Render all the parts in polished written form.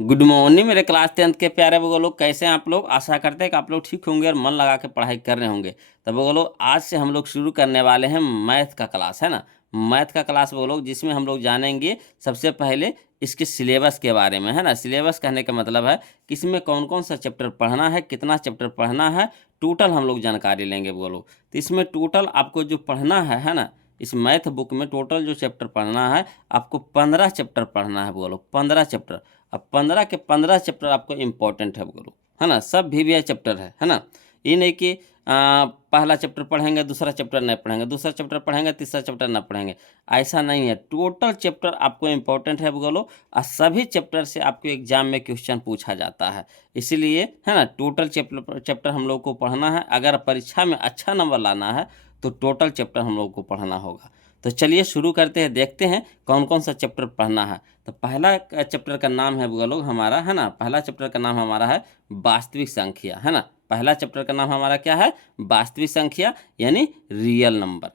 Good morning मेरे class 10th के प्यारे वो लोग, कैसे हैं आप लोग। आशा करते हैं कि आप लोग ठीक होंगे और मन लगा के पढ़ाई कर रहे होंगे। तब वो लोग आज से हम लोग शुरू करने वाले हैं मैथ का क्लास, है ना। मैथ का क्लास वो लोग जिसमें हम लोग जानेंगे सबसे पहले इसके सिलेबस के बारे में, है ना। सिलेबस कहने का मतलब है कि इसमें कौन कौन सा चैप्टर पढ़ना है, कितना चैप्टर पढ़ना है, टोटल हम लोग जानकारी लेंगे वो लोग। तो इसमें टोटल आपको जो पढ़ना है ना, इस मैथ बुक में टोटल जो चैप्टर पढ़ना है आपको 15 चैप्टर पढ़ना है वो लोग, 15 चैप्टर। अब 15 के 15 चैप्टर आपको इम्पोर्टेंट है बोलो, है ना। सब VVI चैप्टर है ना। ये नहीं कि पहला चैप्टर पढ़ेंगे दूसरा चैप्टर नहीं पढ़ेंगे, दूसरा चैप्टर पढ़ेंगे तीसरा चैप्टर ना पढ़ेंगे, ऐसा नहीं है। टोटल चैप्टर आपको इम्पोर्टेंट है बोलो, और सभी चैप्टर से आपको एग्जाम में क्वेश्चन पूछा जाता है। इसीलिए है ना, टोटल चैप्टर चैप्टर हम लोग को पढ़ना है। अगर परीक्षा में अच्छा नंबर लाना है तो टोटल चैप्टर हम लोग को पढ़ना होगा। तो चलिए शुरू करते हैं, देखते हैं कौन कौन सा चैप्टर पढ़ना है। तो पहला चैप्टर का नाम है वो लोग हमारा, है ना। पहला चैप्टर का नाम हमारा है वास्तविक संख्या, है ना। पहला चैप्टर का नाम हमारा क्या है, वास्तविक संख्या यानी रियल नंबर।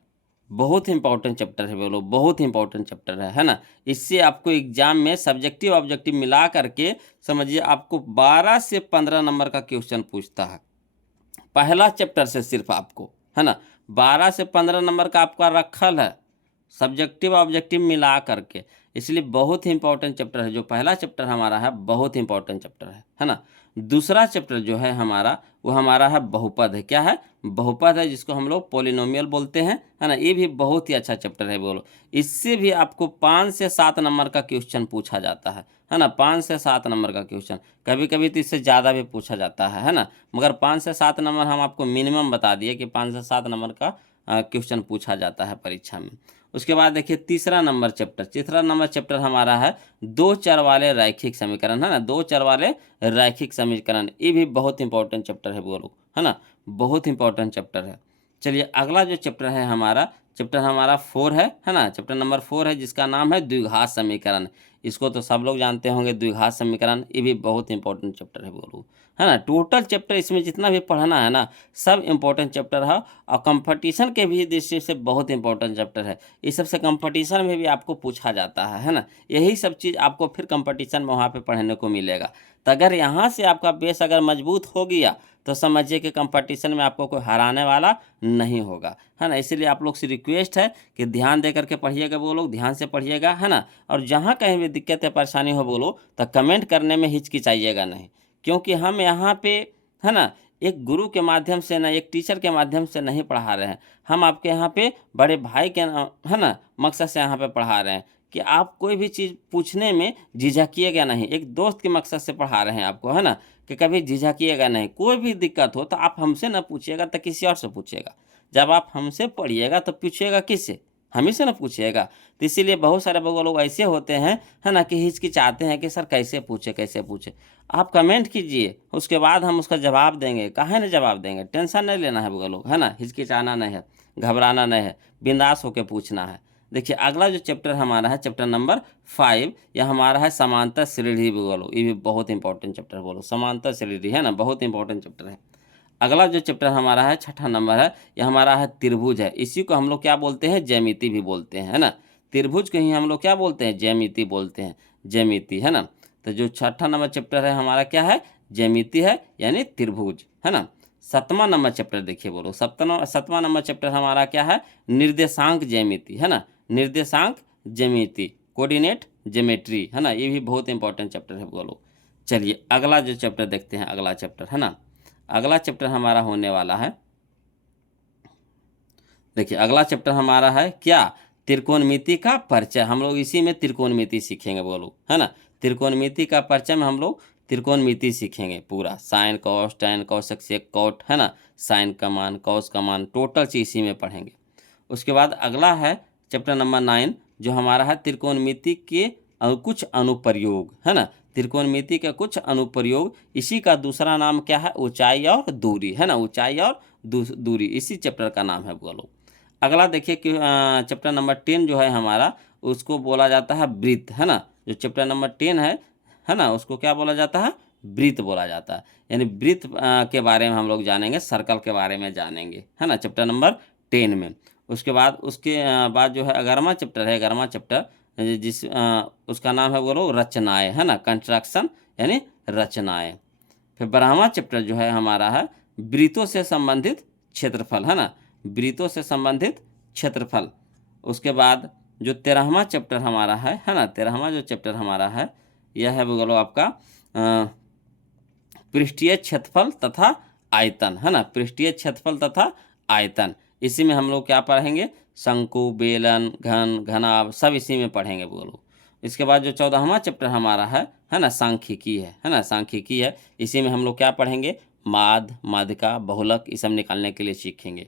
बहुत इंपॉर्टेंट चैप्टर है वो लोग, बहुत इंपॉर्टेंट चैप्टर है ना। इससे आपको एग्जाम में सब्जेक्टिव ऑब्जेक्टिव मिला करके समझिए आपको 12 से 15 नंबर का क्वेश्चन पूछता है पहला चैप्टर से सिर्फ आपको, है ना। 12 से 15 नंबर का आपका रखल है सब्जेक्टिव ऑब्जेक्टिव मिला करके। इसलिए बहुत ही इंपॉर्टेंट चैप्टर है। जो पहला चैप्टर हमारा है बहुत ही इंपॉर्टेंट चैप्टर है ना। दूसरा चैप्टर जो है हमारा वो हमारा है बहुपद है। क्या है, बहुपद है, जिसको हम लोग पोलिनोमियल बोलते हैं, है ना। ये भी बहुत ही अच्छा चैप्टर है बोलो। इससे भी आपको 5 से 7 नंबर का क्वेश्चन पूछा जाता है ना। 5 से 7 नंबर का क्वेश्चन, कभी कभी तो इससे ज़्यादा भी पूछा जाता है ना। मगर 5 से 7 नंबर हम आपको मिनिमम बता दिए कि 5 से 7 नंबर का क्वेश्चन पूछा जाता है परीक्षा में। उसके बाद देखिए तीसरा नंबर चैप्टर हमारा है दो चर वाले रैखिक समीकरण, है ना। दो चर वाले रैखिक समीकरण, ये भी बहुत इंपॉर्टेंट चैप्टर है बोलो, है ना। बहुत इंपॉर्टेंट चैप्टर है। चलिए अगला जो चैप्टर है हमारा, चैप्टर हमारा 4 है ना। चैप्टर नंबर 4 है जिसका नाम है द्विघात समीकरण। इसको तो सब लोग जानते होंगे, द्विघात समीकरण। ये भी बहुत इंपॉर्टेंट चैप्टर है बोलो, है ना। टोटल चैप्टर इसमें जितना भी पढ़ना है ना सब इंपॉर्टेंट चैप्टर है, और कंपटीशन के भी दृष्टि से बहुत इंपॉर्टेंट चैप्टर है। इस सबसे कंपटीशन में भी आपको पूछा जाता है ना। यही सब चीज़ आपको फिर कंपटीशन में वहाँ पे पढ़ने को मिलेगा। तो अगर यहाँ से आपका बेस अगर मजबूत हो गया तो समझिए कि कंपटीशन में आपको कोई हराने वाला नहीं होगा, है ना। इसीलिए आप लोग से रिक्वेस्ट है कि ध्यान दे करके पढ़िएगा वो लोग, ध्यान से पढ़िएगा, है ना। और जहाँ कहीं भी दिक्कत या परेशानी हो बोलो तो कमेंट करने में हिचकिचाइएगा नहीं, क्योंकि हम यहाँ पे, है ना, एक गुरु के माध्यम से ना, एक टीचर के माध्यम से नहीं पढ़ा रहे हैं। हम आपके यहाँ पे बड़े भाई के है ना मकसद से यहाँ पे पढ़ा रहे हैं कि आप कोई भी चीज़ पूछने में झिझकिएगा नहीं। एक दोस्त के मकसद से पढ़ा रहे हैं आपको, है ना, कि कभी झिझकिएगा नहीं। कोई भी दिक्कत हो तो आप हमसे ना पूछिएगा तो किसी और से पूछिएगा। जब आप हमसे पढ़िएगा तो पूछिएगा किससे, हम ही से ना पूछिएगा। तो इसीलिए बहुत सारे लोग ऐसे होते हैं, है ना, कि हिचकिचाते हैं कि सर कैसे पूछे कैसे पूछे। आप कमेंट कीजिए, उसके बाद हम उसका जवाब देंगे। काहे नहीं जवाब देंगे, टेंशन नहीं लेना है वो लोग, है ना। हिचकिचाना नहीं है, घबराना नहीं है, बिंदास होकर पूछना है। देखिए अगला जो चैप्टर हमारा है चैप्टर नंबर 5, यह हमारा है समांतर श्रेणी बोलो। ये भी बहुत इंपॉर्टेंट चैप्टर बोलो, समांतर श्रेणी, है ना, बहुत इंपॉर्टेंट चैप्टर है। अगला जो चैप्टर हमारा है छठा नंबर है, यह हमारा है त्रिभुज है। इसी को हम लोग क्या बोलते हैं, ज्यामिति भी बोलते हैं, है ना। त्रिभुज को ही हम लोग क्या बोलते हैं, ज्यामिति बोलते हैं, ज्यामिति, है ना। तो जो छठा नंबर चैप्टर है हमारा क्या है, ज्यामिति है, यानी त्रिभुज, है ना। सातवां नंबर चैप्टर देखिए बोलो, सातवां नंबर चैप्टर हमारा क्या है, निर्देशांक ज्यामिति, है ना। निर्देशांक ज्यामिति, कोऑर्डिनेट ज्योमेट्री, है ना। ये भी बहुत इंपॉर्टेंट चैप्टर है बोलो। चलिए अगला जो चैप्टर देखते हैं, अगला चैप्टर, है ना। अगला चैप्टर हमारा होने वाला है, देखिए अगला चैप्टर हमारा है क्या, त्रिकोणमिति का परिचय। हम लोग इसी में त्रिकोणमिति सीखेंगे बोलो, है ना। त्रिकोणमिति का परिचय में हम लोग त्रिकोणमिति सीखेंगे पूरा, sine cos tan cosec sec cot, है ना। साइन का मान कॉस का मान टोटल चीज इसी में पढ़ेंगे। उसके बाद अगला है चैप्टर नंबर 9, जो हमारा है त्रिकोणमिति के कुछ अनुप्रयोग, है ना। त्रिकोणमिति के कुछ अनुप्रयोग, इसी का दूसरा नाम क्या है, ऊंचाई और दूरी, है ना। ऊंचाई और दूरी इसी चैप्टर का नाम है बोलो। अगला देखिए कि चैप्टर नंबर 10 जो है हमारा, उसको बोला जाता है वृत्त, है ना। जो चैप्टर नंबर 10 है ना, उसको क्या बोला जाता है, वृत्त बोला जाता है। यानी वृत्त के बारे में हम लोग जानेंगे, सर्कल के बारे में जानेंगे, है ना, चैप्टर नंबर 10 में। उसके बाद जो है 11वां चैप्टर है, 11वां चैप्टर उसका नाम है बोलो रचनाएं, है ना, कंस्ट्रक्शन यानी रचनाएं। फिर 12वां चैप्टर जो है हमारा है वृत्तों से संबंधित क्षेत्रफल, है ना, वृत्तों से संबंधित क्षेत्रफल। उसके बाद जो 13वां चैप्टर हमारा है ना, 13वां जो चैप्टर हमारा है यह है बोलो आपका पृष्ठीय क्षेत्रफल तथा आयतन, है ना, पृष्ठीय क्षेत्रफल तथा आयतन। इसी में हम लोग क्या पढ़ेंगे, शंकु, बेलन, घन, घनाभ सब इसी में पढ़ेंगे बोलो। इसके बाद जो 14वां चैप्टर हमारा है ना, सांख्यिकी है ना, सांख्यिकी है। इसी में हम लोग क्या पढ़ेंगे, माद, माध्यिका, बहुलक ये सब निकालने के लिए सीखेंगे।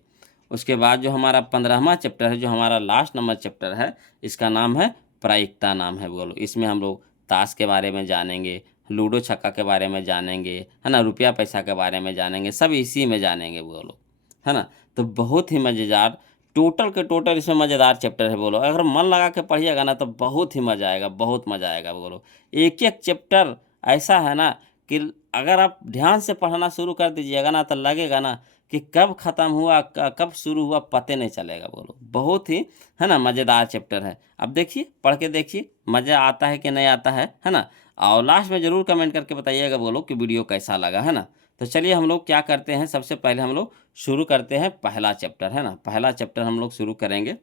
उसके बाद जो हमारा 15वां चैप्टर है, जो हमारा लास्ट नंबर चैप्टर है, इसका नाम है प्रायिकता नाम है बोलो। इसमें हम लोग ताश के बारे में जानेंगे, लूडो छक्का के बारे में जानेंगे, है ना, रुपया पैसा के बारे में जानेंगे, सब इसी में जानेंगे बोलो, है ना। तो बहुत ही मज़ेदार, टोटल के टोटल इसमें मज़ेदार चैप्टर है बोलो। अगर मन लगा के पढ़िएगा ना तो बहुत ही मज़ा आएगा, बहुत मज़ा आएगा बोलो। एक एक चैप्टर ऐसा है ना कि अगर आप ध्यान से पढ़ना शुरू कर दीजिएगा ना तो लगेगा ना कि कब ख़त्म हुआ कब शुरू हुआ पता नहीं चलेगा बोलो। बहुत ही, है ना, मज़ेदार चैप्टर है। अब देखिए, पढ़ के देखिए मज़ा आता है कि नहीं आता है ना। और लास्ट में ज़रूर कमेंट करके बताइएगा बोलो कि वीडियो कैसा लगा, है ना। तो चलिए हम लोग क्या करते हैं, सबसे पहले हम लोग शुरू करते हैं पहला चैप्टर, है ना। पहला चैप्टर हम लोग शुरू करेंगे,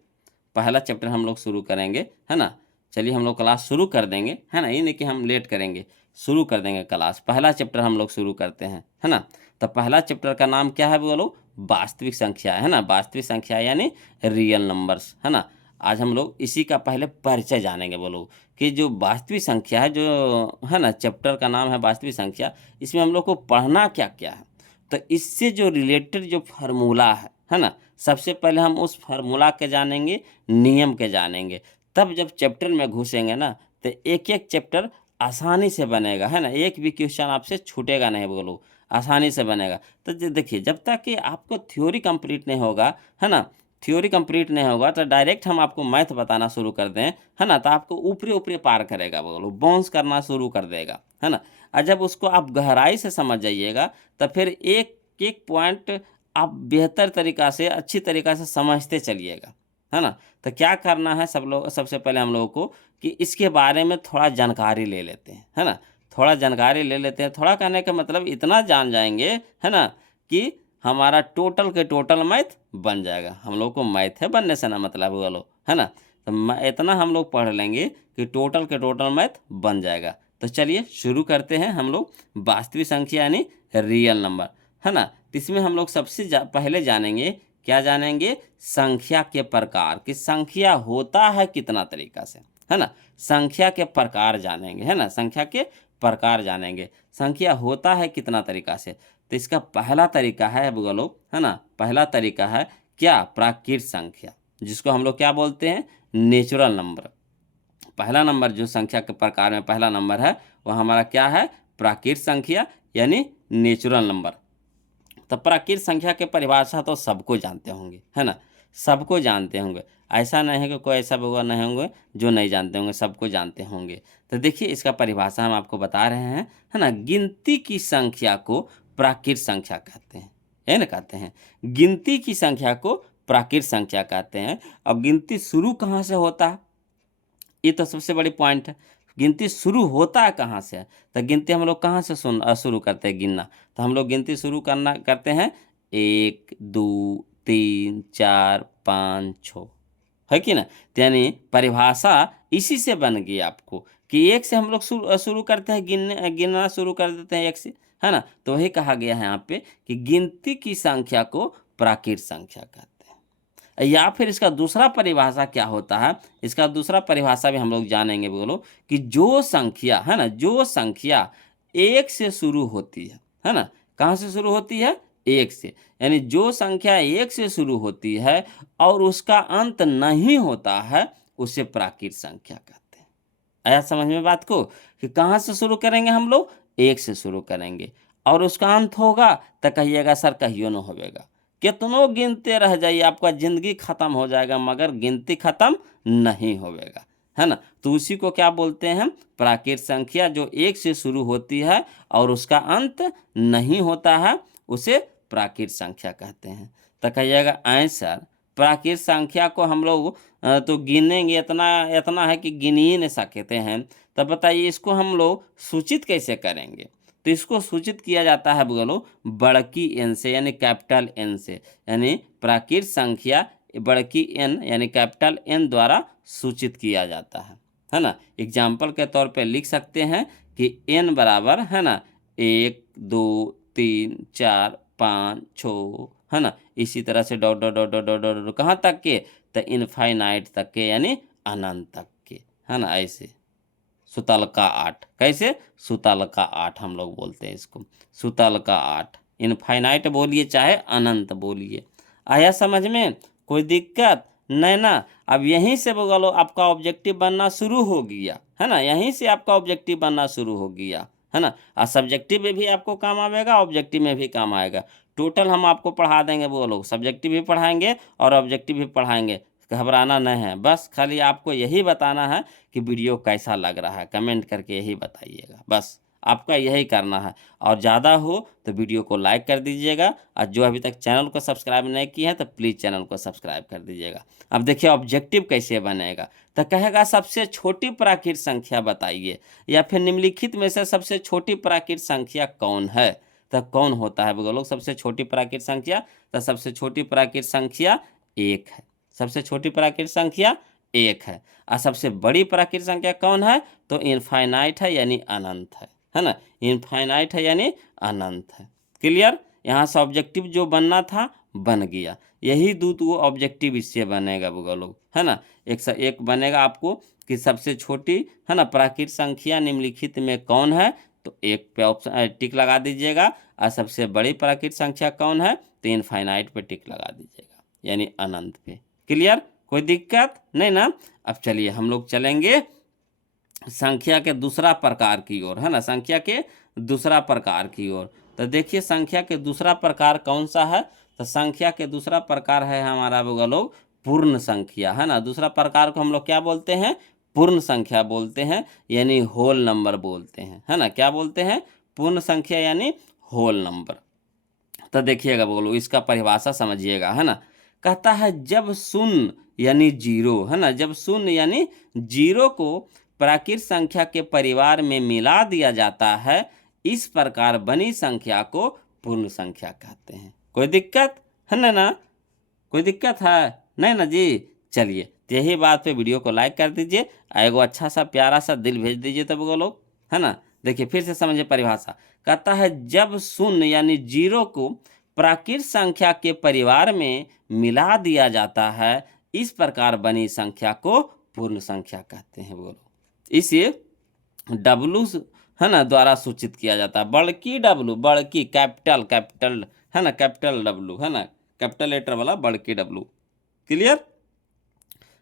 पहला चैप्टर हम लोग शुरू करेंगे, है ना। चलिए हम लोग क्लास शुरू कर देंगे, है ना, ये नहीं कि हम लेट करेंगे, शुरू कर देंगे क्लास। पहला चैप्टर हम लोग शुरू करते हैं, है ना। तो पहला चैप्टर का नाम क्या है बोलो, वास्तविक संख्या, है ना, वास्तविक संख्या यानी रियल नंबर्स, है ना। आज हम लोग इसी का पहले परिचय जानेंगे बोलो कि जो वास्तविक संख्या है, जो है ना, चैप्टर का नाम है वास्तविक संख्या, इसमें हम लोग को पढ़ना क्या क्या है। तो इससे जो रिलेटेड जो फार्मूला है ना, सबसे पहले हम उस फार्मूला के जानेंगे, नियम के जानेंगे। तब जब चैप्टर में घुसेंगे ना तो एक एक चैप्टर आसानी से बनेगा, है ना, एक भी क्वेश्चन आपसे छूटेगा नहीं बोलो, आसानी से बनेगा। तो देखिए, जब तक कि आपको थ्योरी कंप्लीट नहीं होगा, है ना, थ्योरी कंप्लीट नहीं होगा तो डायरेक्ट हम आपको मैथ बताना शुरू कर दें, है ना, तो आपको ऊपरी ऊपरी पार करेगा बोलो, बाउंस करना शुरू कर देगा, है ना। और जब उसको आप गहराई से समझ जाइएगा तो फिर एक एक पॉइंट आप बेहतर तरीक़ा से, अच्छी तरीक़ा से समझते चलिएगा, है ना। तो क्या करना है, सबसे पहले हम लोगों को कि इसके बारे में थोड़ा जानकारी ले लेते हैं, है ना, थोड़ा जानकारी ले लेते हैं। थोड़ा कहने का मतलब इतना जान जाएंगे, है ना, कि हमारा टोटल के टोटल मैथ बन जाएगा। हम लोग को मैथ है बनने से ना मतलब बोलो, है ना। तो इतना हम लोग पढ़ लेंगे कि टोटल के टोटल मैथ बन जाएगा। तो चलिए शुरू करते हैं हम लोग वास्तविक संख्या यानी रियल नंबर, है ना। तो इसमें हम लोग सबसे पहले जानेंगे, क्या जानेंगे, संख्या के प्रकार, कि संख्या होता है कितना तरीका से, है ना, संख्या के प्रकार जानेंगे, है ना, संख्या के प्रकार जानेंगे, संख्या होता है कितना तरीका से। तो इसका पहला तरीका है बोलो, है ना, पहला तरीका है क्या, प्राकृत संख्या, जिसको हम लोग क्या बोलते हैं, नेचुरल नंबर। पहला नंबर जो संख्या के प्रकार में पहला नंबर है वह हमारा क्या है, प्राकृत संख्या यानी नेचुरल नंबर। तो प्राकृत संख्या के परिभाषा तो सबको जानते होंगे, है ना, सबको जानते होंगे। ऐसा नहीं है कि कोई ऐसा लोग नहीं होंगे जो नहीं जानते होंगे, सबको जानते होंगे। तो देखिए इसका परिभाषा हम आपको बता रहे हैं, है ना। गिनती की संख्या को प्राकृत संख्या कहते हैं, है ना, कहते हैं गिनती की संख्या को प्राकृत संख्या कहते हैं। अब गिनती शुरू कहाँ से होता है, ये तो सबसे बड़ी पॉइंट है। गिनती शुरू होता है कहाँ से, तो गिनती हम लोग कहाँ से शुरू करते हैं गिनना, तो हम लोग गिनती शुरू करते हैं 1 2 3 4 5 6, है कि ना। तो यानी परिभाषा इसी से बन गई आपको कि एक से हम लोग शुरू करते हैं, गिनना शुरू कर देते हैं एक से, है ना। तो वही कहा गया है यहाँ पे कि गिनती की संख्या को प्राकृत संख्या कहते हैं। या फिर इसका दूसरा परिभाषा क्या होता है, इसका दूसरा परिभाषा भी हम लोग जानेंगे बोलो कि जो संख्या, है ना, जो संख्या एक से शुरू होती है ना, कहाँ से शुरू होती है, एक से, यानी जो संख्या एक से शुरू होती है और उसका अंत नहीं होता है उसे प्राकृत संख्या कहते हैं। आया समझ में बात को, कि कहाँ से शुरू करेंगे हम लोग, एक से शुरू करेंगे और उसका अंत होगा तो कहिएगा सर कहियो न होगा, कितनों गिनते रह जाइए आपका ज़िंदगी ख़त्म हो जाएगा मगर गिनती ख़त्म नहीं होगा, है ना। तो उसी को क्या बोलते हैं, प्राकृत संख्या, जो एक से शुरू होती है और उसका अंत नहीं होता है उसे प्राकृत संख्या कहते हैं। तो कहिएगा आए सर प्राकृत संख्या को हम लोग तो गिनेंगे, इतना इतना है कि गिन ही नहीं सकते हैं। तब बताइए इसको हम लोग सूचित कैसे करेंगे? तो इसको सूचित किया जाता है बोलो बड़की एन से, यानी कैपिटल एन से, यानी प्राकृत संख्या बड़की एन यानी कैपिटल एन द्वारा सूचित किया जाता है ना। एग्जाम्पल के तौर पे लिख सकते हैं कि एन बराबर है ना 1 2 3 4 5 6 है ना, इसी तरह से dot dot dot dot dot dot कहाँ तक के, तो इनफाइनाइट तक के, यानी अनंत तक के, है ना। ऐसे सुतल का 8, कैसे सुतल का 8 हम लोग बोलते हैं इसको, सुतल का 8, इनफाइनाइट बोलिए चाहे अनंत बोलिए। आया समझ में? कोई दिक्कत नहीं ना। अब यहीं से बोलो आपका ऑब्जेक्टिव बनना शुरू हो गया, है ना, यहीं से आपका ऑब्जेक्टिव बनना शुरू हो गया, है ना। और सब्जेक्टिव में भी आपको काम आएगा, ऑब्जेक्टिव में भी काम आएगा। टोटल हम आपको पढ़ा देंगे, वो लोग सब्जेक्टिव भी पढ़ाएंगे और ऑब्जेक्टिव भी पढ़ाएंगे, घबराना नहीं है। बस खाली आपको यही बताना है कि वीडियो कैसा लग रहा है, कमेंट करके यही बताइएगा, बस आपका यही करना है। और ज़्यादा हो तो वीडियो को लाइक कर दीजिएगा, और जो अभी तक चैनल को सब्सक्राइब नहीं किया है तो प्लीज़ चैनल को सब्सक्राइब कर दीजिएगा। अब देखिए ऑब्जेक्टिव कैसे बनेगा, तो कहेगा सबसे छोटी प्राकृत संख्या बताइए, या फिर निम्नलिखित में से सबसे छोटी प्राकृत संख्या कौन है। तो कौन होता है बोलो सबसे छोटी प्राकृत संख्या, तो सबसे छोटी प्राकृत संख्या 1 है, सबसे छोटी प्राकृत संख्या 1 है। और सबसे बड़ी प्राकृत संख्या कौन है, तो इनफाइनाइट है यानी अनंत है ना, इनफाइनाइट है यानी अनंत है। क्लियर? यहाँ से ऑब्जेक्टिव जो बनना था बन गया, यही वो ऑब्जेक्टिव इससे बनेगा लोग, है ना। एक बनेगा आपको कि सबसे छोटी है ना प्राकृत संख्या निम्नलिखित में कौन है, तो एक पे ऑप्शन टिक लगा दीजिएगा, और सबसे बड़ी प्राकृत संख्या कौन है, तो इनफाइनाइट पे टिक लगा दीजिएगा, यानी अनंत पे। क्लियर? कोई दिक्कत नहीं ना। अब चलिए हम लोग चलेंगे संख्या के दूसरा प्रकार की ओर, है ना, संख्या के दूसरा प्रकार की ओर। तो देखिए संख्या के दूसरा प्रकार कौन सा है, तो संख्या के दूसरा प्रकार है हमारा लोग पूर्ण संख्या, है ना। दूसरा प्रकार को हम लोग क्या बोलते हैं, पूर्ण संख्या बोलते हैं, यानी होल नंबर बोलते हैं, है ना। क्या बोलते हैं, पूर्ण संख्या यानी होल नंबर। तो देखिएगा बोलो इसका परिभाषा समझिएगा, है ना। कहता है जब शून्य यानी जीरो, है ना, जब शून्य यानी जीरो को प्राकृत संख्या के परिवार में मिला दिया जाता है, इस प्रकार बनी संख्या को पूर्ण संख्या कहते हैं। कोई दिक्कत है ना, कोई दिक्कत है नहीं ना जी। चलिए तो यही बात पे वीडियो को लाइक कर दीजिए, एगो अच्छा सा प्यारा सा दिल भेज दीजिए तब वो लोग, है ना। देखिए फिर से समझिए परिभाषा, कहता है जब शून्य यानी जीरो को प्राकृत संख्या के परिवार में मिला दिया जाता है, इस प्रकार बनी संख्या को पूर्ण संख्या कहते हैं। बोलो इसे डब्लू है ना द्वारा सूचित किया जाता है, बड़की डब्लू, बड़की कैपिटल कैपिटल है ना, कैपिटल डब्लू है ना, कैपिटल लेटर वाला बड़की डब्लू। क्लियर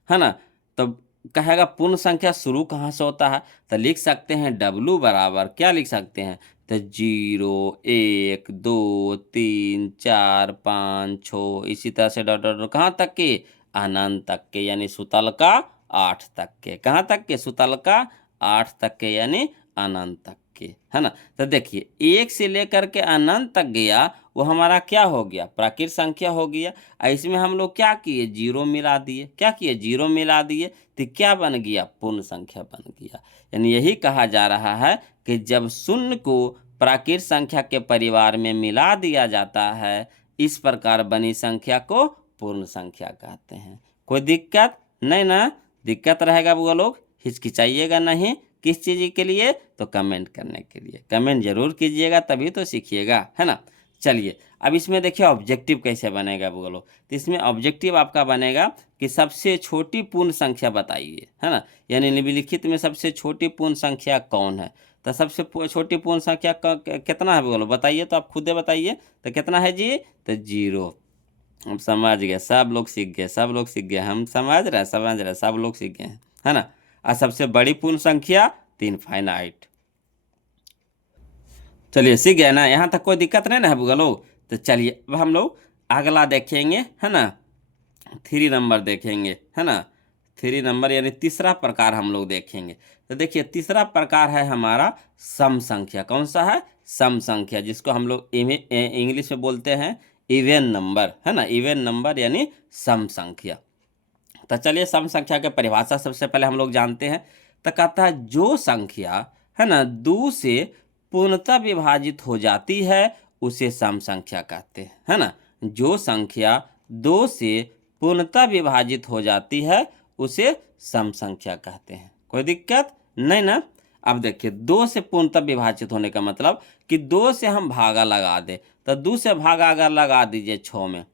है ना। तो कहेगा पूर्ण संख्या शुरू कहाँ से होता है, तो लिख सकते हैं डब्लू बराबर क्या लिख सकते हैं, तो 0 1 2 3 4 5 6 इसी तरह से डॉट डॉट कहाँ तक के, अनंत तक के, यानी सुतल का 8 तक के, कहाँ तक के, सुतल का 8 तक के, यानी अनंत तक के, है ना। तो देखिए 1 से लेकर के अनंत तक गया, वो हमारा क्या हो गया, प्राकृत संख्या हो गया। इसमें हम लोग क्या किए, जीरो मिला दिए, क्या किए, जीरो मिला दिए, तो क्या बन गया, पूर्ण संख्या बन गया। यानी यही कहा जा रहा है कि जब शून्य को प्राकृत संख्या के परिवार में मिला दिया जाता है, इस प्रकार बनी संख्या को पूर्ण संख्या कहते हैं। कोई दिक्कत नहीं ना, दिक्कत रहेगा वो लोग हिचकिचाइएगा नहीं, किस चीज़ के लिए, तो कमेंट करने के लिए, कमेंट जरूर कीजिएगा तभी तो सीखिएगा, है ना। चलिए अब इसमें देखिए ऑब्जेक्टिव कैसे बनेगा बोलो, तो इसमें ऑब्जेक्टिव आपका बनेगा कि सबसे छोटी पूर्ण संख्या बताइए, है ना, यानी निम्नलिखित में सबसे छोटी पूर्ण संख्या कौन है। तो सबसे छोटी पूर्ण संख्या कितना है बोलो बताइए, तो आप खुदे बताइए, तो कितना है जी, तो 0। हम समझ गए, सब लोग सीख गए, सब लोग सीख गए, हम समझ रहे सब लोग सीख गए है ना। और सबसे बड़ी पूर्ण संख्या 3 फाइनाइट। चलिए सीख गए ना, यहाँ तक कोई दिक्कत नहीं ना है लोग। तो चलिए अब हम लोग अगला देखेंगे, है ना, 3 नंबर देखेंगे, है ना, 3 नंबर यानी तीसरा प्रकार हम लोग देखेंगे। तो देखिए तीसरा प्रकार है हमारा सम संख्या, कौन सा है, सम संख्या, जिसको हम लोग इंग्लिश में बोलते हैं इवन नंबर, है ना, इवन नंबर यानी सम संख्या। तो चलिए सम संख्या की परिभाषा सबसे पहले हम लोग जानते हैं। तो कहता है जो संख्या, है ना, 2 से पूर्णतः विभाजित हो जाती है उसे सम संख्या कहते हैं, है ना। जो संख्या 2 से पूर्णतः विभाजित हो जाती है उसे सम संख्या कहते हैं। कोई दिक्कत नहीं ना। अब देखिए 2 से पूर्णतः विभाजित होने का मतलब कि 2 से हम भागा लगा दें। तो 2 से भागा अगर लगा दीजिए 6 में,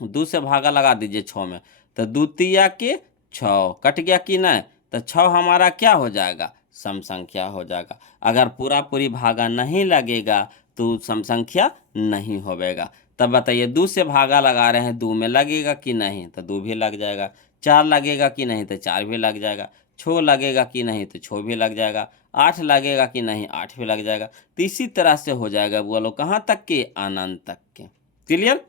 2 से भागा लगा दीजिए 6 में, तो 2 तिया के 6 कट गया कि नहीं। तो 6 हमारा क्या हो जाएगा, सम संख्या हो जाएगा। अगर पूरा पूरी भागा नहीं लगेगा तो सम संख्या नहीं होवेगा। तब बताइए 2 से भागा लगा रहे हैं, 2 में लगेगा कि नहीं, तो 2 भी लग जाएगा। 4 लगेगा कि नहीं, तो 4 भी लग जाएगा। 6 लगेगा कि नहीं, तो 6 भी लग जाएगा। 8 लगेगा कि नहीं, 8 भी लग जाएगा। तो इसी तरह से हो जाएगा बोलो कहाँ तक के, अनंत तक के। क्लियर।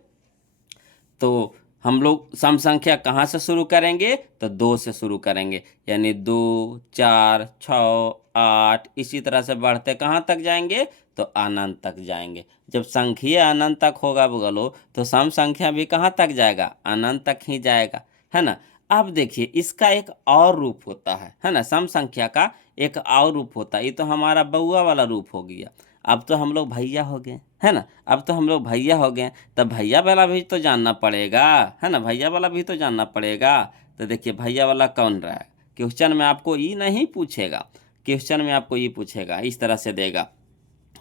तो हम लोग सम संख्या कहाँ से शुरू करेंगे, तो 2 से शुरू करेंगे, यानी 2, 4, 6, 8 इसी तरह से बढ़ते कहाँ तक जाएंगे, तो अनंत तक जाएंगे। जब संख्या अनंत तक होगा बोलो तो सम संख्या भी कहाँ तक जाएगा, अनंत तक ही जाएगा, है ना। अब देखिए इसका एक और रूप होता है ना, सम संख्या का एक और रूप होता है। ये तो हमारा बउआ वाला रूप हो गया। अब तो हम लोग भैया हो गए, है ना। अब तो हम लोग भैया हो गए, तब भैया वाला भी तो जानना पड़ेगा, है ना, भैया वाला भी तो जानना पड़ेगा। तो देखिए भैया वाला कौन रहा है, क्वेश्चन में आपको ये नहीं पूछेगा, क्वेश्चन में आपको ये पूछेगा, इस तरह से देगा।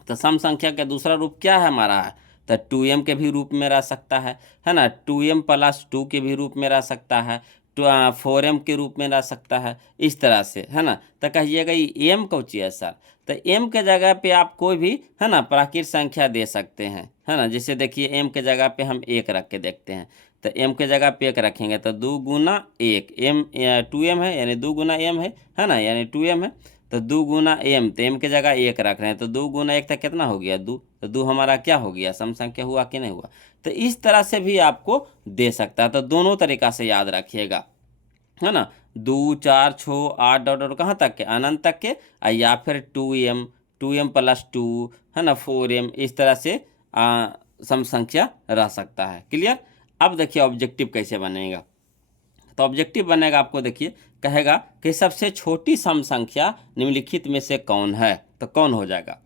तो सम संख्या का दूसरा रूप क्या है हमारा, है तो 2m के भी रूप में रह सकता है ना, 2m+2 के भी रूप में रह सकता है, 4m के रूप में रह सकता है, इस तरह से, है ना। तो कहिएगा ये m कौन चीज़ है सर, तो m के जगह पे आप कोई भी, है ना, प्राकृत संख्या दे सकते हैं, है ना। जैसे देखिए m के जगह पे हम 1 रख के देखते हैं। तो m के जगह पे 1 रखेंगे तो 2 गुना 1 m, 2m है, यानी 2 गुना m है ना, यानी 2m है। तो 2 गुना m, तो m के जगह 1 रख रहे हैं, तो 2 गुना 1 तक कितना हो गया, 2। तो 2 हमारा क्या हो गया, सम संख्या हुआ कि नहीं हुआ। तो इस तरह से भी आपको दे सकता है। तो दोनों तरीका से याद रखिएगा, है ना। 2, 4, 6, 8 डॉट डॉट कहाँ तक के, अनंत तक के, या फिर 2m+2, है ना, 4m, इस तरह से सम संख्या रह सकता है। क्लियर। अब देखिए ऑब्जेक्टिव कैसे बनेगा। तो ऑब्जेक्टिव बनेगा आपको, देखिए कहेगा कि सबसे छोटी सम संख्या निम्नलिखित में से कौन है, तो कौन हो जाएगा।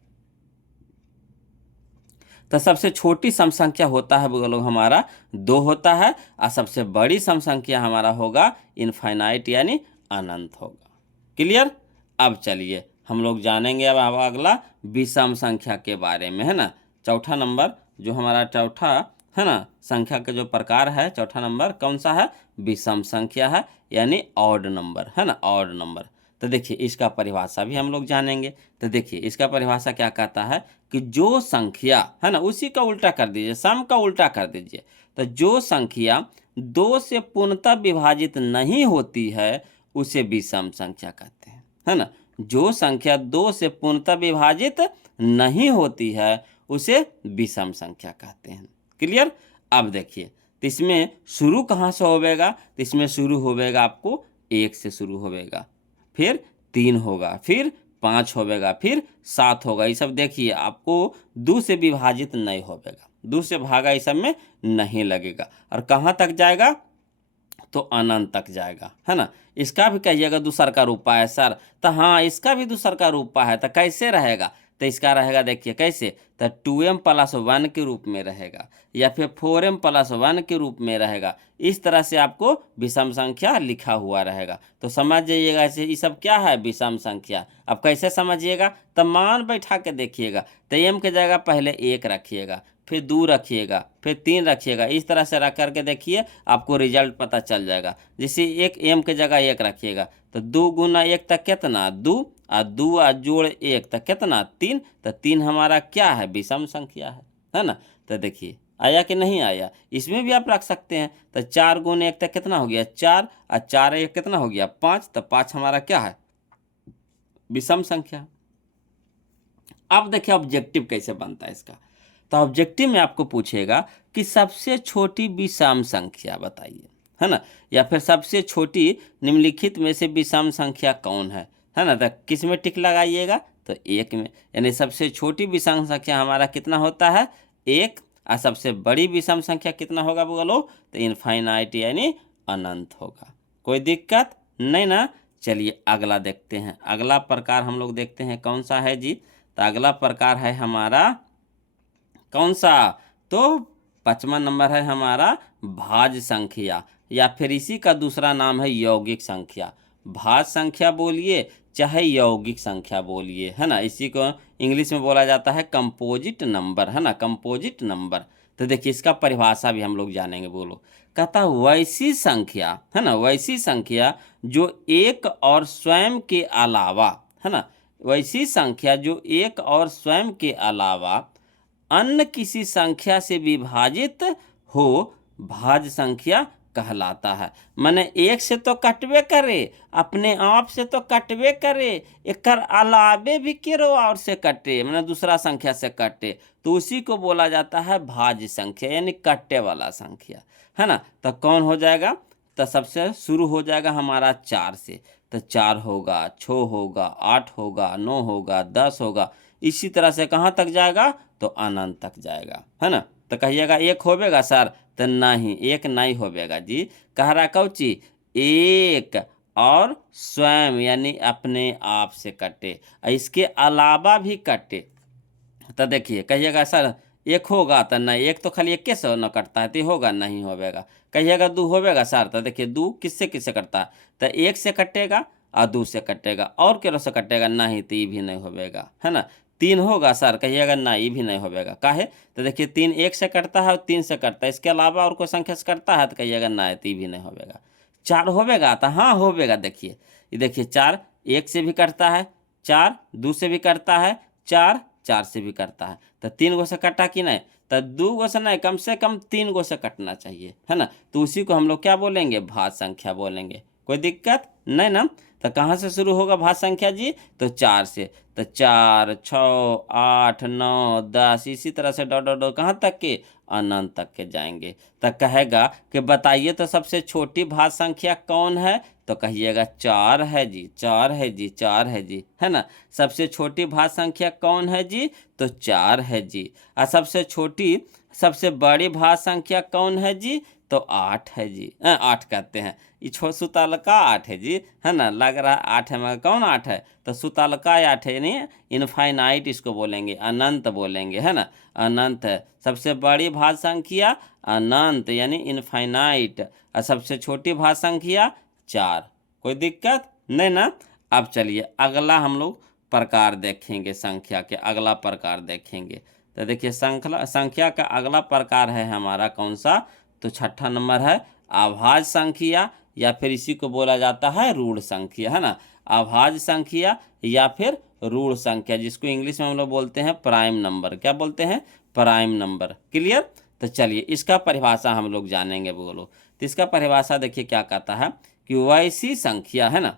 तो सबसे छोटी सम संख्या होता है वो लोग हमारा 2 होता है, और सबसे बड़ी सम संख्या हमारा होगा इनफाइनाइट यानी अनंत होगा। क्लियर। अब चलिए हम लोग जानेंगे अब अगला विषम संख्या के बारे में, है ना। चौथा नंबर जो हमारा चौथा, है ना, संख्या का जो प्रकार है, चौथा नंबर कौन सा है, विषम संख्या है, यानी ऑड नंबर, है ना, ऑड नंबर। तो देखिए इसका परिभाषा भी हम लोग जानेंगे। तो देखिए इसका परिभाषा क्या कहता है कि जो संख्या, है ना, उसी का उल्टा कर दीजिए, सम का उल्टा कर दीजिए। तो जो संख्या 2 से पूर्णतः विभाजित नहीं होती है उसे विषम संख्या कहते हैं, है ना। जो संख्या 2 से पूर्णतः विभाजित नहीं होती है उसे विषम संख्या कहते हैं। क्लियर। अब देखिए तो इसमें शुरू कहाँ से होवेगा, तो इसमें शुरू होवेगा आपको 1 से शुरू होवेगा, फिर 3 होगा, फिर 5 होवेगा, फिर 7 होगा। ये सब देखिए आपको 2 से विभाजित नहीं होवेगा, 2 से भागा इस सब में नहीं लगेगा, और कहाँ तक जाएगा, तो अनंत तक जाएगा, है ना। इसका भी कहिएगा दूसर का रूपा है सर, तो हाँ इसका भी दूसर का रूपा है, तो कैसे रहेगा, तो इसका रहेगा देखिए कैसे, तो 2m+1 के रूप में रहेगा, या फिर 4m+1 के रूप में रहेगा। इस तरह से आपको विषम संख्या लिखा हुआ रहेगा। तो समझ जाइएगा ऐसे ये सब क्या है, विषम संख्या। अब कैसे समझिएगा, तो मान बैठा के देखिएगा। तो m के जगह पहले 1 रखिएगा, फिर 2 रखिएगा, फिर 3 रखिएगा, इस तरह से रख करके देखिए आपको रिजल्ट पता चल जाएगा। जैसे एक m के जगह 1 रखिएगा, तो 2 गुना 1 तक कितना, 2, और 2 और जोड़ 1 तक कितना, 3। तो 3 हमारा क्या है, विषम संख्या है ना। तो देखिए आया कि नहीं आया, इसमें भी आप रख सकते हैं। तो 4 गुना 1 तक कितना हो गया, 4, और 4 1 कितना हो गया, 5। तो 5 हमारा क्या है, विषम संख्या। अब देखिए ऑब्जेक्टिव कैसे बनता है इसका। तो ऑब्जेक्टिव में आपको पूछेगा कि सबसे छोटी विषम संख्या बताइए, है ना, या फिर सबसे छोटी निम्नलिखित में से विषम संख्या कौन है ना। तो किस में टिक लगाइएगा, तो 1 में, यानी सबसे छोटी विषम संख्या हमारा कितना होता है, 1। और सबसे बड़ी विषम संख्या कितना होगा बोलो, तो इनफाइनाइट यानी अनंत होगा। कोई दिक्कत नहीं ना। चलिए अगला देखते हैं। अगला प्रकार हम लोग देखते हैं कौन सा है जी, तो अगला प्रकार है हमारा कौन सा, तो 5वां नंबर है हमारा भाज्य संख्या, या फिर इसी का दूसरा नाम है यौगिक संख्या। भाज्य संख्या बोलिए चाहे यौगिक संख्या बोलिए, है ना, इसी को इंग्लिश में बोला जाता है कंपोजिट नंबर, है ना, कंपोजिट नंबर। तो देखिए इसका परिभाषा भी हम लोग जानेंगे। बोलो, कहता वैसी संख्या, है ना, वैसी संख्या जो एक और स्वयं के अलावा, है ना, वैसी संख्या जो एक और स्वयं के अलावा अन्य किसी संख्या से विभाजित हो, भाज्य संख्या कहलाता है। माने एक से तो कटवे करे, अपने आप से तो कटवे करे, एक अलावे भी केरो और से कटे, माने दूसरा संख्या से कटे, तो उसी को बोला जाता है भाज्य संख्या, यानी कटने वाला संख्या, है ना। तो कौन हो जाएगा, तो सबसे शुरू हो जाएगा हमारा 4 से, तो 4 होगा, 6 होगा, 8 होगा, 9 होगा, 10 होगा, इसी तरह से कहाँ तक जाएगा, तो अनंत तक जाएगा, है ना। तो कहिएगा एक होवेगा सर, तो नहीं, एक नहीं होवेगा जी। कह रहा कौची, एक और स्वयं यानी अपने आप से कटे, इसके अलावा भी कटे। तो देखिए कहिएगा सर एक होगा, तो नहीं, एक तो खाली एक से न कटता है, तो होगा नहीं होवेगा। कहिएगा 2 होवेगा सर, तो देखिए 2 किससे किससे कटता है, तो 1 से कटेगा और 2 से कटेगा, और केरो से कटेगा, नहीं, तो ये भी नहीं होवेगा, है ना। 3 होगा सर, कहिएगा ना, ये भी नहीं होवेगा, काहे, तो देखिए 3 1 से कटता है और 3 से कटता है, इसके अलावा और कोई संख्या से कटता है, तो कहिएगा ना, तो ये भी नहीं होवेगा। 4 होवेगा, तो हाँ होवेगा। देखिए ये देखिए 4 1 से भी कटता है, 4 2 से भी कटता है, 4 4 से भी कटता है, तो 3 गो से कटा कि नहीं, तो 2 गो से नहीं, कम से कम 3 गो से कटना चाहिए, है ना। तो उसी को हम लोग क्या बोलेंगे, भाज्य संख्या बोलेंगे। कोई दिक्कत नहीं ना। तो कहाँ से शुरू होगा भाज्य संख्या जी, तो 4 से, तो 4 6 8 9 10, इसी तरह से डॉट डॉट डॉट कहाँ तक के, अनंत तक के जाएंगे। तो कहेगा कि बताइए तो सबसे छोटी भाज्य संख्या कौन है, तो कहिएगा 4 है जी, 4 है जी, 4 है जी, है ना। सबसे छोटी भाज्य संख्या कौन है जी, तो 4 है जी। और सबसे बड़ी भाज्य संख्या कौन है जी, तो 8 है जी। 8 कहते हैं, ये सुतलका 8 है जी, है ना, लग रहा 8 है मगर कौन 8 है, तो सुतलका 8 है, यानी इनफाइनाइट इसको बोलेंगे, अनंत बोलेंगे, है ना, अनंत है। सबसे बड़ी भाज्य संख्या अनंत यानी इनफाइनाइट, और सबसे छोटी भाज्य संख्या 4। कोई दिक्कत नहीं ना। अब चलिए अगला हम लोग प्रकार देखेंगे, संख्या के अगला प्रकार देखेंगे। तो देखिए संख्या का अगला प्रकार है हमारा कौन सा, तो 6ठा नंबर है अभाज्य संख्या, या फिर इसी को बोला जाता है ऋण संख्या, है ना। अभाज्य संख्या या फिर ऋण संख्या, जिसको इंग्लिश में हम लोग बोलते हैं प्राइम नंबर। क्या बोलते हैं, प्राइम नंबर। क्लियर। तो चलिए इसका परिभाषा हम लोग जानेंगे। बोलो, तो इसका परिभाषा देखिए क्या कहता है कि वैसी संख्या, है ना,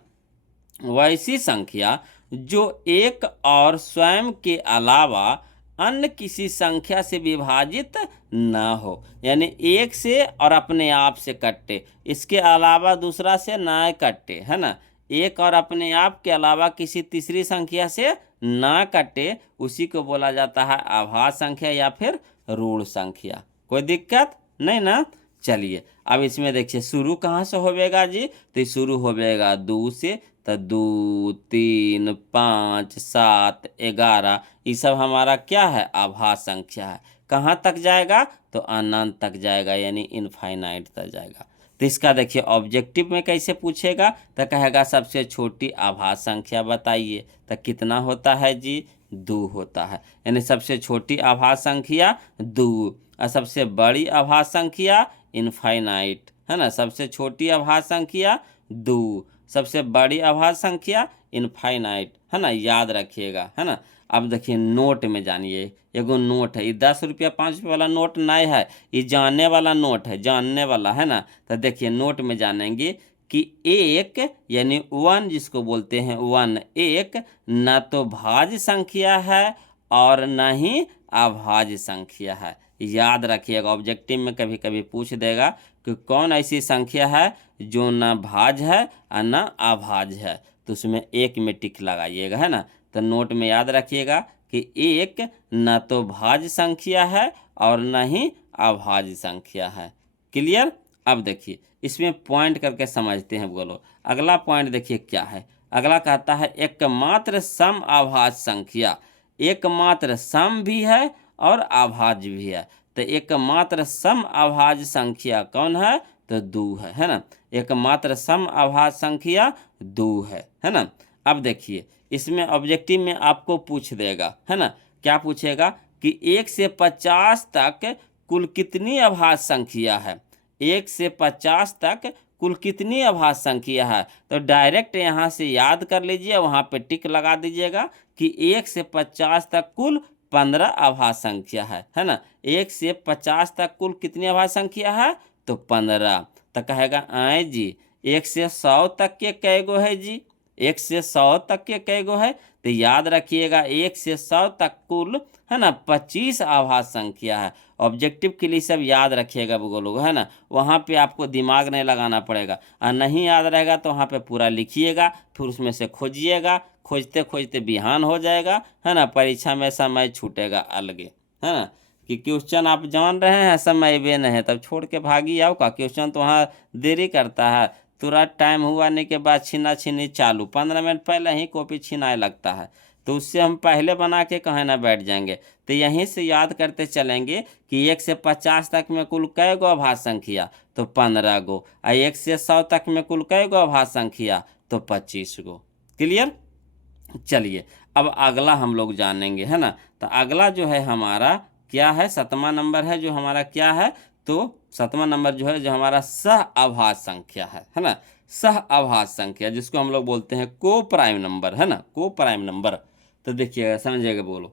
वैसी संख्या जो एक और स्वयं के अलावा अन्य किसी संख्या से विभाजित ना हो, यानी एक से और अपने आप से कटे, इसके अलावा दूसरा से ना कटे, है ना, एक और अपने आप के अलावा किसी तीसरी संख्या से ना कटे, उसी को बोला जाता है अभाज्य संख्या या फिर ऋण संख्या। कोई दिक्कत नहीं ना। चलिए अब इसमें देखिए शुरू कहाँ से होवेगा जी, तो शुरू होवेगा 2 से, तो 2 3 5 7 11, ये सब हमारा क्या है, अभाज्य संख्या है। कहाँ तक जाएगा, तो अनंत तक जाएगा, यानी इनफाइनाइट तक जाएगा। तो इसका देखिए ऑब्जेक्टिव में कैसे पूछेगा, तो कहेगा सबसे छोटी अभाज्य संख्या बताइए, तो कितना होता है जी, 2 होता है, यानी सबसे छोटी अभाज्य संख्या 2, और सबसे बड़ी अभाज्य संख्या इनफाइनाइट, है ना, सबसे छोटी अभाज्य संख्या 2, सबसे बड़ी अभाज्य संख्या इनफाइनाइट, है ना, याद रखिएगा, है ना। अब देखिए नोट में जानिए, एगो नोट है, ये 10 रुपया 5 रुपया वाला नोट नहीं है, ये जानने वाला नोट है, जानने वाला, है ना। तो देखिए नोट में जानेंगे कि एक यानी 1 जिसको बोलते हैं 1, एक न तो भाज्य संख्या है और न ही अभाज्य संख्या है। याद रखिएगा, ऑब्जेक्टिव में कभी कभी पूछ देगा कि कौन ऐसी संख्या है जो न भाज्य है और न अभाज्य है, तो उसमें एक में टिक लगाइएगा, है ना। तो नोट में याद रखिएगा कि एक न तो भाज्य संख्या है और न ही अभाज्य संख्या है। क्लियर। अब देखिए इसमें पॉइंट करके समझते हैं। बोलो अगला पॉइंट देखिए क्या है। अगला कहता है एकमात्र सम अभाज्य संख्या। एकमात्र सम भी है और अभाज्य भी है। तो एकमात्र सम अभाज्य संख्या कौन है? तो 2 है ना। एकमात्र सम अभाज्य संख्या 2 है ना। अब देखिए इसमें ऑब्जेक्टिव में आपको पूछ देगा, है ना। क्या पूछेगा कि 1 से 50 तक कुल कितनी अभाज्य संख्या है। 1 से 50 तक कुल कितनी अभाज्य संख्या है। तो डायरेक्ट यहाँ से याद कर लीजिए, वहाँ पे टिक लगा दीजिएगा कि 1 से 50 तक कुल 15 अभाज्य संख्या है ना। 1 से 50 तक कुल कितनी अभाज्य संख्या है? तो 15। तो कहेगा आए जी 1 से 100 तक के कै गो है जी? 1 से 100 तक के कै गो है? तो याद रखिएगा 1 से 100 तक कुल है ना 25 अभाज्य संख्या है। ऑब्जेक्टिव के लिए सब याद रखिएगा लोग, है ना। वहाँ पे आपको दिमाग नहीं लगाना पड़ेगा, और नहीं याद रहेगा तो वहाँ पे पूरा लिखिएगा, फिर उसमें से खोजिएगा। खोजते खोजते बिहान हो जाएगा, है ना। परीक्षा में समय छूटेगा अलगे, है ना। कि क्वेश्चन आप जान रहे हैं समय वे नहीं, तब छोड़ के भागी आओ का। क्वेश्चन तो वहाँ देरी करता है, तुरंत टाइम हुआने के बाद छीना छीनी चालू, 15 मिनट पहले ही कॉपी छीनाए लगता है। तो उससे हम पहले बना के कहीं ना बैठ जाएंगे। तो यहीं से याद करते चलेंगे कि 1 से 50 तक में कुल कै गो अभाज्य संख्या? तो 15 गो। और 1 से 100 तक में कुल कै गो अभाज्य संख्या? तो 25 गो। क्लियर। चलिए अब अगला हम लोग जानेंगे, है ना। तो अगला जो है हमारा क्या है? 7वां नंबर है जो हमारा क्या है? तो 7वां नंबर जो है जो हमारा सह अभाज्य संख्या है ना। सह अभाज्य संख्या जिसको हम लोग बोलते हैं को प्राइम नंबर, है ना। को प्राइम नंबर। तो देखिएगा समझिएगा। बोलो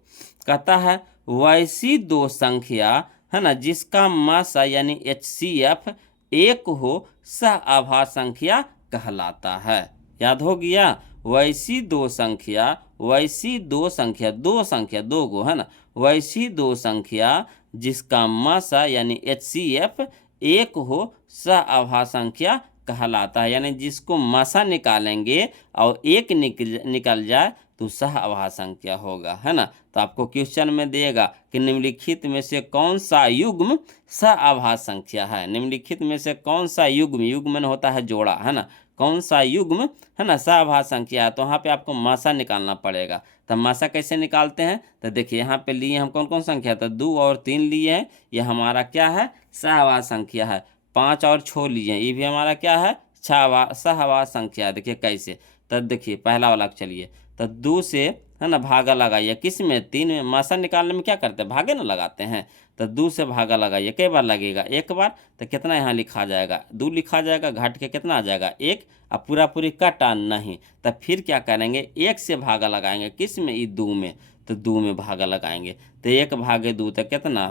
कहता है वैसी दो संख्या, है ना, जिसका मासा यानी HCF 1 हो सह अभाज्य संख्या कहलाता है। याद हो गया। वैसी दो संख्या, वैसी दो संख्या, दो गो, है ना। वैसी दो संख्या जिसका मासा यानी HCF 1 हो सह अभाज्य संख्या कहलाता है। यानी जिसको मासा निकालेंगे और 1 निकल जाए तो सह अभाज्य संख्या होगा, है ना। तो आपको क्वेश्चन में देगा कि निम्नलिखित में से कौन सा युग्म सह अभाज्य संख्या है। निम्नलिखित में से कौन सा युग्म, युग्म होता है जोड़ा, है ना, कौन सा युग्म, है ना, सह अभाज्य संख्या है। तो वहाँ पे आपको मासा निकालना पड़ेगा। तो मासा कैसे निकालते हैं? तो देखिए यहाँ पे लिए हम कौन कौन संख्या? तो 2 और 3 लिए हैं, ये हमारा क्या है? सह अभाज्य संख्या है। 5 और 6 लिए हैं, ये भी हमारा क्या है? सह अभाज्य संख्या है। देखिए कैसे। तो देखिए पहला वाला चलिए, तो 2 से, है ना, भागा लगाइए। किस में? 3 में। मासा निकालने में क्या करते हैं? भागे ना लगाते हैं। तो 2 से भागा लगाइए। कई बार लगेगा? एक बार। तो कितना यहाँ लिखा जाएगा? 2 लिखा जाएगा, घट के कितना आ जाएगा? 1। अब पूरा पूरी कटा नहीं। तो फिर क्या करेंगे? 1 से भागा लगाएंगे। किस में? 2 में। तो 2 में भागा लगाएंगे। तो 1 भागे 2 तो कितना?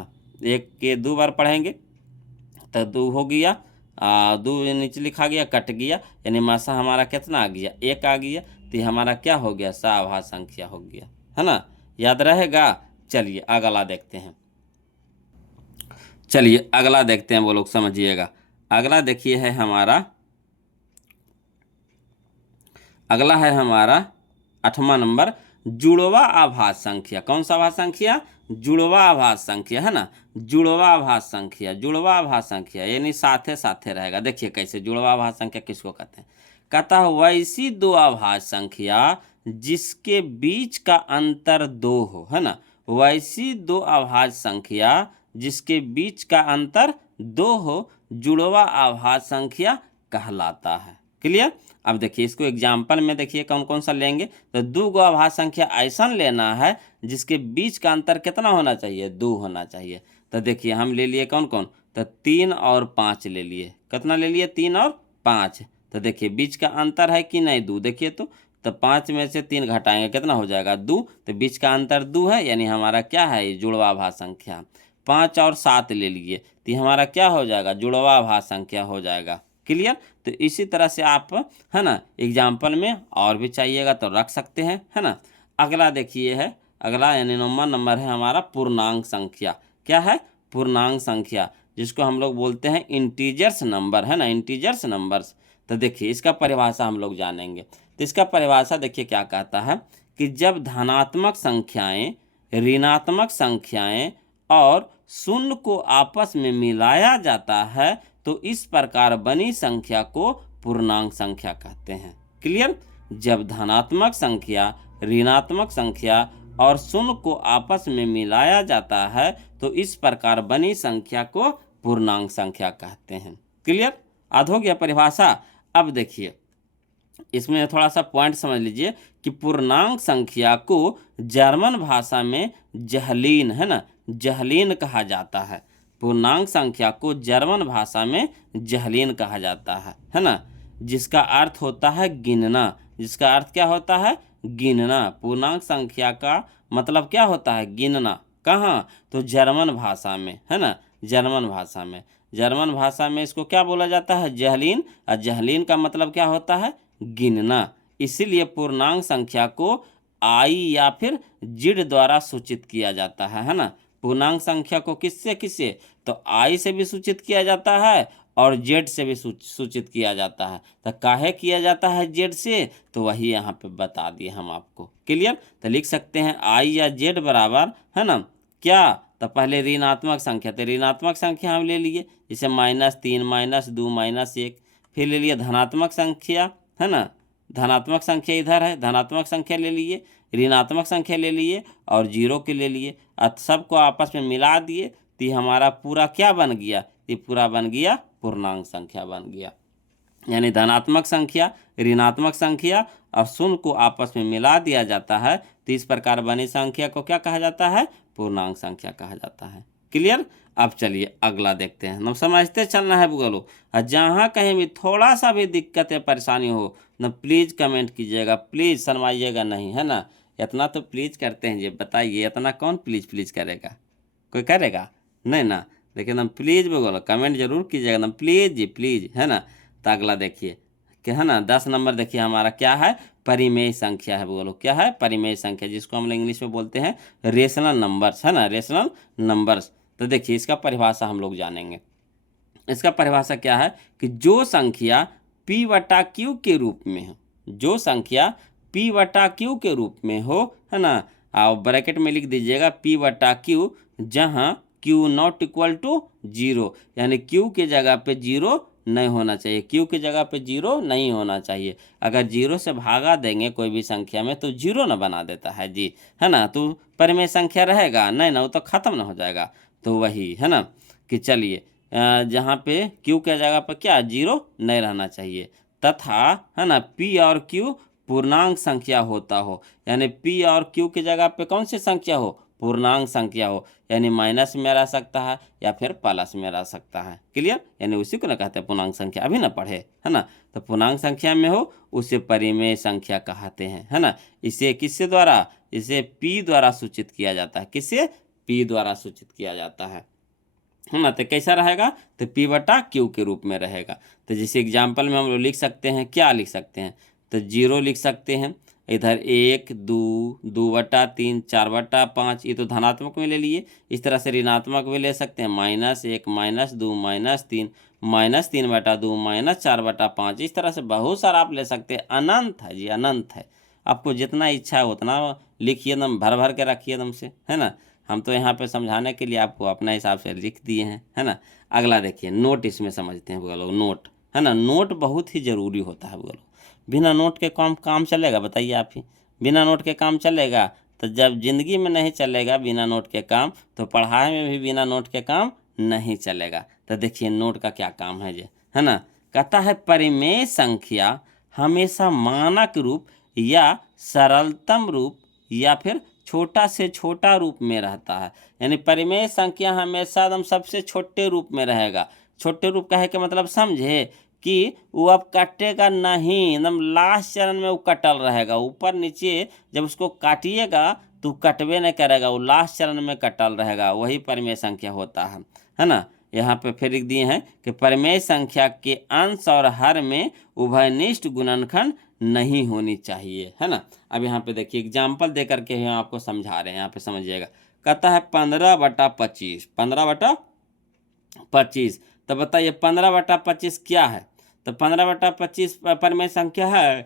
1 के 2 बार पढ़ेंगे तो 2 हो गया। 2 नीचे लिखा गया, कट गया, यानी मासा हमारा कितना आ गया? 1 आ गया। तो ये हमारा क्या हो गया? सह अभाज्य संख्या हो गया, है ना। याद रहेगा। चलिए अगला देखते हैं। चलिए अगला देखते हैं, वो लोग समझिएगा। अगला देखिए है हमारा, अगला है हमारा 8वां नंबर जुड़वा अभाज्य संख्या। कौन सा अभाज्य संख्या? जुड़वा अभाज्य संख्या, है ना। जुड़वा अभाज्य संख्या, जुड़वा अभाज्य संख्या यानी साथे साथे रहेगा। देखिए कैसे जुड़वा अभाज्य संख्या किसको कहते हैं? कहता है वैसी दो अभाज्य संख्या जिसके बीच का अंतर 2 हो, है ना। वैसी दो अभाज्य संख्या जिसके बीच का अंतर 2 हो जुड़वा अभाज्य संख्या कहलाता है। क्लियर। अब देखिए इसको एग्जाम्पल में देखिए कौन कौन सा लेंगे। तो 2 गो अभाज्य संख्या ऐसा लेना है जिसके बीच का अंतर कितना होना चाहिए? 2 होना चाहिए। तो देखिए हम ले लिए कौन कौन? तो 3 और 5 ले लिए। कितना ले लिए? 3 और 5। तो देखिए बीच का अंतर है कि नहीं? 2। देखिए तो 5 में से 3 घटाएंगे कितना हो जाएगा? 2। तो बीच का अंतर 2 है, यानी हमारा क्या है? ये जुड़वा अभाज्य संख्या। 5 और 7 ले लिए तो हमारा क्या हो जाएगा? जुड़वा अभाज्य संख्या हो जाएगा। क्लियर। तो इसी तरह से आप, है ना, एग्जाम्पल में और भी चाहिएगा तो रख सकते हैं, है ना। अगला देखिए है, अगला यानी 9वां नंबर है हमारा पूर्णांक संख्या। क्या है? पूर्णांक संख्या, जिसको हम लोग बोलते हैं इंटीजर्स नंबर, है ना, इंटीजर्स नंबर्स। तो देखिए इसका परिभाषा हम लोग जानेंगे। तो इसका परिभाषा देखिए क्या कहता है कि जब धनात्मक संख्याएं ऋणात्मक संख्याएं और शून्य को आपस में मिलाया जाता है तो इस प्रकार बनी संख्या को पूर्णांक संख्या कहते हैं। क्लियर? जब धनात्मक संख्या, ऋणात्मक संख्या और शून्य को आपस में मिलाया जाता है तो इस प्रकार बनी संख्या को पूर्णांक संख्या कहते हैं। क्लियर? आज हो गया परिभाषा। अब देखिए इसमें थोड़ा सा पॉइंट समझ लीजिए कि पूर्णांक संख्या को जर्मन भाषा में जहलीन, है ना, जहलीन कहा जाता है। पूर्णांक संख्या को जर्मन भाषा में जहलीन कहा जाता है ना, जिसका अर्थ होता है गिनना। जिसका अर्थ क्या होता है? गिनना। पूर्णांक संख्या का मतलब क्या होता है? गिनना। कहाँ? तो जर्मन भाषा में, है ना, जर्मन भाषा में। जर्मन भाषा में इसको क्या बोला जाता है? जहलीन। और जहलीन का मतलब क्या होता है? गिनना। इसीलिए पूर्णांक संख्या को आई या फिर जिड द्वारा सूचित किया जाता है ना। पूर्णांक संख्या को किससे किससे? तो आई से भी सूचित किया जाता है और जेड से भी सूचित किया जाता है। तो काहे किया जाता है जेड से? तो वही यहाँ पे बता दिए हम आपको। क्लियर? तो लिख सकते हैं आई या जेड बराबर, है ना, क्या? तो पहले ऋणात्मक संख्या, तो ऋणात्मक संख्या हम ले लिए, जैसे -3, -2, -1। फिर ले लिए धनात्मक संख्या, है ना, धनात्मक संख्या इधर है, धनात्मक संख्या ले लिए, ऋणात्मक संख्या ले लिए और जीरो के ले लिए। अब सबको आपस में मिला दिए तो ये हमारा पूरा क्या बन गया? ये पूरा बन गया पूर्णांक संख्या बन गया। यानी धनात्मक संख्या, ऋणात्मक संख्या और शून्य को आपस में मिला दिया जाता है तो इस प्रकार बनी संख्या को क्या कहा जाता है? पूर्णांक संख्या कहा जाता है। क्लियर? अब चलिए अगला देखते हैं। हम समझते चलना है बोलो। और जहाँ कहीं भी थोड़ा सा भी दिक्कत या परेशानी हो न प्लीज़ कमेंट कीजिएगा, प्लीज़ शर्माइएगा नहीं, है ना। इतना तो प्लीज़ करते हैं जी, बताइए इतना कौन प्लीज़ प्लीज़ करेगा? कोई करेगा नहीं ना। लेकिन हम प्लीज़ बोलो, कमेंट जरूर कीजिएगा ना, प्लीज़ जी प्लीज़, है ना। तो अगला देखिए क्या है ना, 10 नंबर देखिए हमारा क्या है? परिमेय संख्या है। बोलो क्या है? परिमेय संख्या, जिसको हम इंग्लिश में बोलते हैं रेशनल नंबर्स, है ना, रेशनल नंबर्स। तो देखिए इसका परिभाषा हम लोग जानेंगे। इसका परिभाषा क्या है कि जो संख्या p/q के रूप में हो, जो संख्या p/q के रूप में हो, है ना, और ब्रैकेट में लिख दीजिएगा p/q, जहां q नॉट इक्वल टू 0, यानी q के जगह पे 0 नहीं होना चाहिए, q की जगह पे 0 नहीं होना चाहिए। अगर 0 से भागा देंगे कोई भी संख्या में तो 0 ना बना देता है जी, है ना। तो परिमेय संख्या रहेगा नहीं ना, वो तो खत्म ना हो जाएगा। तो वही है ना कि चलिए जहाँ पे q के जगह पर क्या 0 नहीं रहना चाहिए, तथा है ना p और q पूर्णांक संख्या होता हो, यानी p और q की जगह पे कौन सी संख्या हो? पूर्णांक संख्या हो, यानी माइनस में रह सकता है या फिर प्लस में रह सकता है। क्लियर? यानी उसी को ना कहते हैं पूर्णांक संख्या, अभी ना पढ़े, है ना। तो पूर्णांक संख्या में हो उसे परिमेय संख्या कहते हैं, है ना। इसे किससे द्वारा? इसे p द्वारा सूचित किया जाता है। किससे? p द्वारा सूचित किया जाता है ना। तो कैसा रहेगा? तो p/q के रूप में रहेगा। तो जैसे एग्जाम्पल में हम लोग लिख सकते हैं, क्या लिख सकते हैं? तो 0 लिख सकते हैं, इधर 1, 2, 2/3, 4/5, ये तो धनात्मक में ले लिए। इस तरह से ऋणात्मक में ले सकते हैं, -1, -2, -3, -3/2, -4/5। इस तरह से बहुत सारा आप ले सकते हैं। अनंत है जी, अनंत है। आपको जितना इच्छा है उतना लिखिए, एकदम भर भर के रखिए एकदम से, है ना। हम तो यहाँ पे समझाने के लिए आपको अपना हिसाब से लिख दिए हैं, है ना। अगला देखिए नोट, इसमें समझते हैं बोलो। नोट, है ना, नोट बहुत ही ज़रूरी होता है बोलो। बिना नोट के काम चलेगा? बताइए आप ही। बिना नोट के काम चलेगा? तो जब जिंदगी में नहीं चलेगा बिना नोट के काम, तो पढ़ाई में भी बिना नोट के काम नहीं चलेगा। तो देखिए नोट का क्या काम है जी, है ना। कहता है परिमेय संख्या हमेशा मानक रूप या सरलतम रूप या फिर छोटा से छोटा रूप में रहता है। यानी परिमेय संख्या हमेशा एकदम सबसे छोटे रूप में रहेगा। छोटे रूप कहे के मतलब समझे कि वो अब कटेगा नहीं, एकदम लास्ट चरण में वो कटल रहेगा। ऊपर नीचे जब उसको काटिएगा तो कटवे नहीं करेगा, वो लास्ट चरण में कटल रहेगा। वही परिमेय संख्या होता है ना। यहाँ पे फिर लिख दिए हैं कि परिमेय संख्या के अंश और हर में उभयनिष्ठ गुणनखंड नहीं होनी चाहिए, है ना। अब यहाँ पे देखिए एग्जाम्पल दे करके हम आपको समझा रहे हैं, यहाँ पे समझिएगा। कहता है 15/25, 15/25। तो बताइए 15/25 क्या है? तो 15/25 परिमेय संख्या है।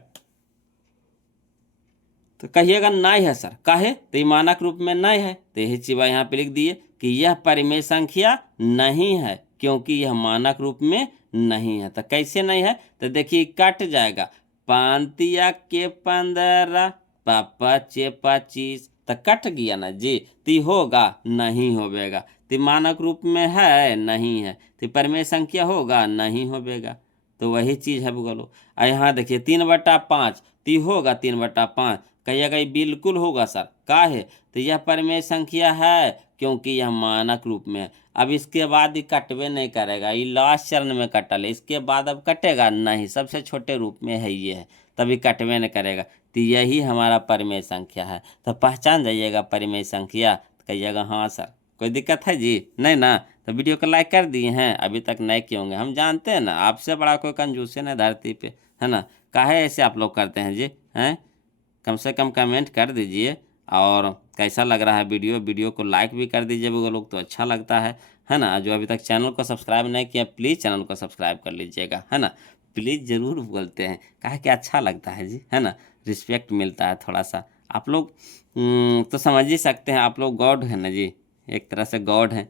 तो कहिएगा नहीं है सर, काहे? तो ये मानक रूप में नहीं है, तो यही चीज़ यहाँ पे लिख दिए कि यह परिमेय संख्या नहीं है क्योंकि यह मानक रूप में नहीं है। तो कैसे नहीं है? तो देखिए कट जाएगा, 5 के 15 पापा चे 25, तो कट गया ना जी। तो होगा नहीं होवेगा, तो मानक रूप में है नहीं है, तो परिमेय संख्या होगा नहीं होवेगा। तो वही चीज़ है बोलो। और यहाँ देखिए 3/5, तो होगा 3/5। कहिएगा ये बिल्कुल होगा सर, काहे? तो यह परिमेय संख्या है क्योंकि यह मानक रूप में है। अब इसके बाद ये कटवे नहीं करेगा, ये लास्ट चरण में कटल है, इसके बाद अब कटेगा नहीं, सबसे छोटे रूप में है ये है, तभी कटवे नहीं करेगा। तो यही हमारा परिमेय संख्या है। तो पहचान जाइएगा परिमेय संख्या, तो कहिएगा हाँ सर। कोई दिक्कत है जी? नहीं ना? तो वीडियो को लाइक कर दिए हैं, अभी तक नए क्यों होंगे? हम जानते हैं ना, आपसे बड़ा कोई कंजूस है ना धरती पे, है ना? काहे ऐसे आप लोग करते हैं जी? हैं? कम से कम कमेंट कर दीजिए, और कैसा लग रहा है वीडियो को लाइक भी कर दीजिए वो लोग, तो अच्छा लगता है ना? जो अभी तक चैनल को सब्सक्राइब नहीं किया, प्लीज़ चैनल को सब्सक्राइब कर लीजिएगा, है ना? प्लीज़ ज़रूर बोलते हैं, काहे कि अच्छा लगता है जी, है ना? रिस्पेक्ट मिलता है थोड़ा सा। आप लोग तो समझ ही सकते हैं, आप लोग गॉड हैं ना जी, एक तरह से गॉड हैं।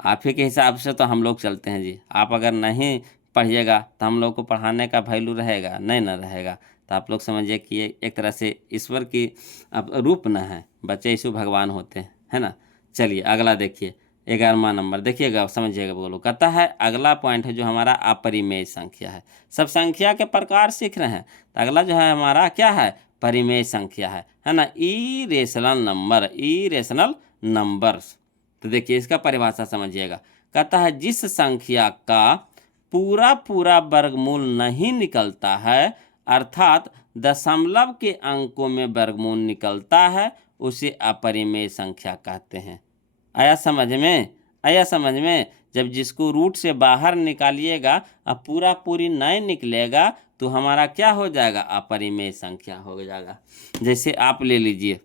आप ही के हिसाब से तो हम लोग चलते हैं जी। आप अगर नहीं पढ़िएगा तो हम लोग को पढ़ाने का वैल्यू रहेगा नहीं, ना रहेगा। तो आप लोग समझिए कि ये एक तरह से ईश्वर की अब रूप न है, बच्चे यीशु भगवान होते हैं, है ना? चलिए अगला देखिए, 11वां नंबर देखिएगा, समझिएगा बोलो। कहता है अगला पॉइंट है जो हमारा अपरिमेय संख्या है। सब संख्या के प्रकार सीख रहे हैं, तो अगला जो है हमारा क्या है? परिमेय संख्या है ना? Irrational numbers. तो देखिए इसका परिभाषा समझिएगा। कहता है जिस संख्या का पूरा पूरा वर्गमूल नहीं निकलता है, अर्थात दशमलव के अंकों में वर्गमूल निकलता है, उसे अपरिमेय संख्या कहते हैं। आया समझ में? आया समझ में? जब जिसको रूट से बाहर निकालिएगा अब पूरा पूरी नहीं निकलेगा, तो हमारा क्या हो जाएगा? अपरिमेय संख्या हो जाएगा। जैसे आप ले लीजिए,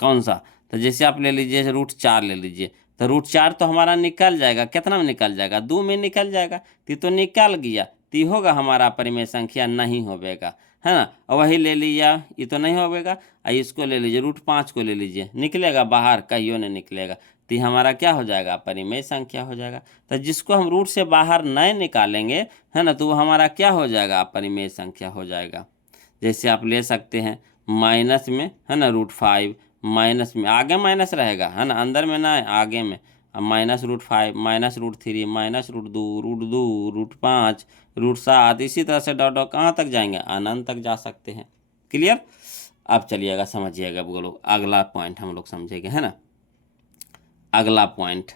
कौन सा? तो जैसे आप ले लीजिए √4 ले लीजिए, तो √4 तो हमारा निकल जाएगा, कितना में निकल जाएगा? 2 में निकल जाएगा। तो निकल गया, तो होगा हमारा परिमेय संख्या नहीं होवेगा, है ना? और वही ले लिया, ये तो नहीं होवेगा। इसको ले लीजिए √5 को ले लीजिए, निकलेगा बाहर? कहियो नहीं निकलेगा। तो हमारा क्या हो जाएगा? परिमेय संख्या हो जाएगा। तो जिसको हम रूट से बाहर नहीं निकालेंगे, है ना, तो वो हमारा क्या हो जाएगा? अपरिमेय संख्या हो जाएगा। जैसे आप ले सकते हैं माइनस में, है ना, √5 माइनस में, आगे माइनस रहेगा, है ना, अंदर में ना आगे में। अब -√5 -√3 -√2 √5 √7, इसी तरह से डॉट डॉट कहाँ तक जाएंगे? अनंत तक जा सकते हैं। क्लियर? अब चलिएगा समझिएगा बोलो, अगला पॉइंट हम लोग समझेंगे, है ना? अगला पॉइंट,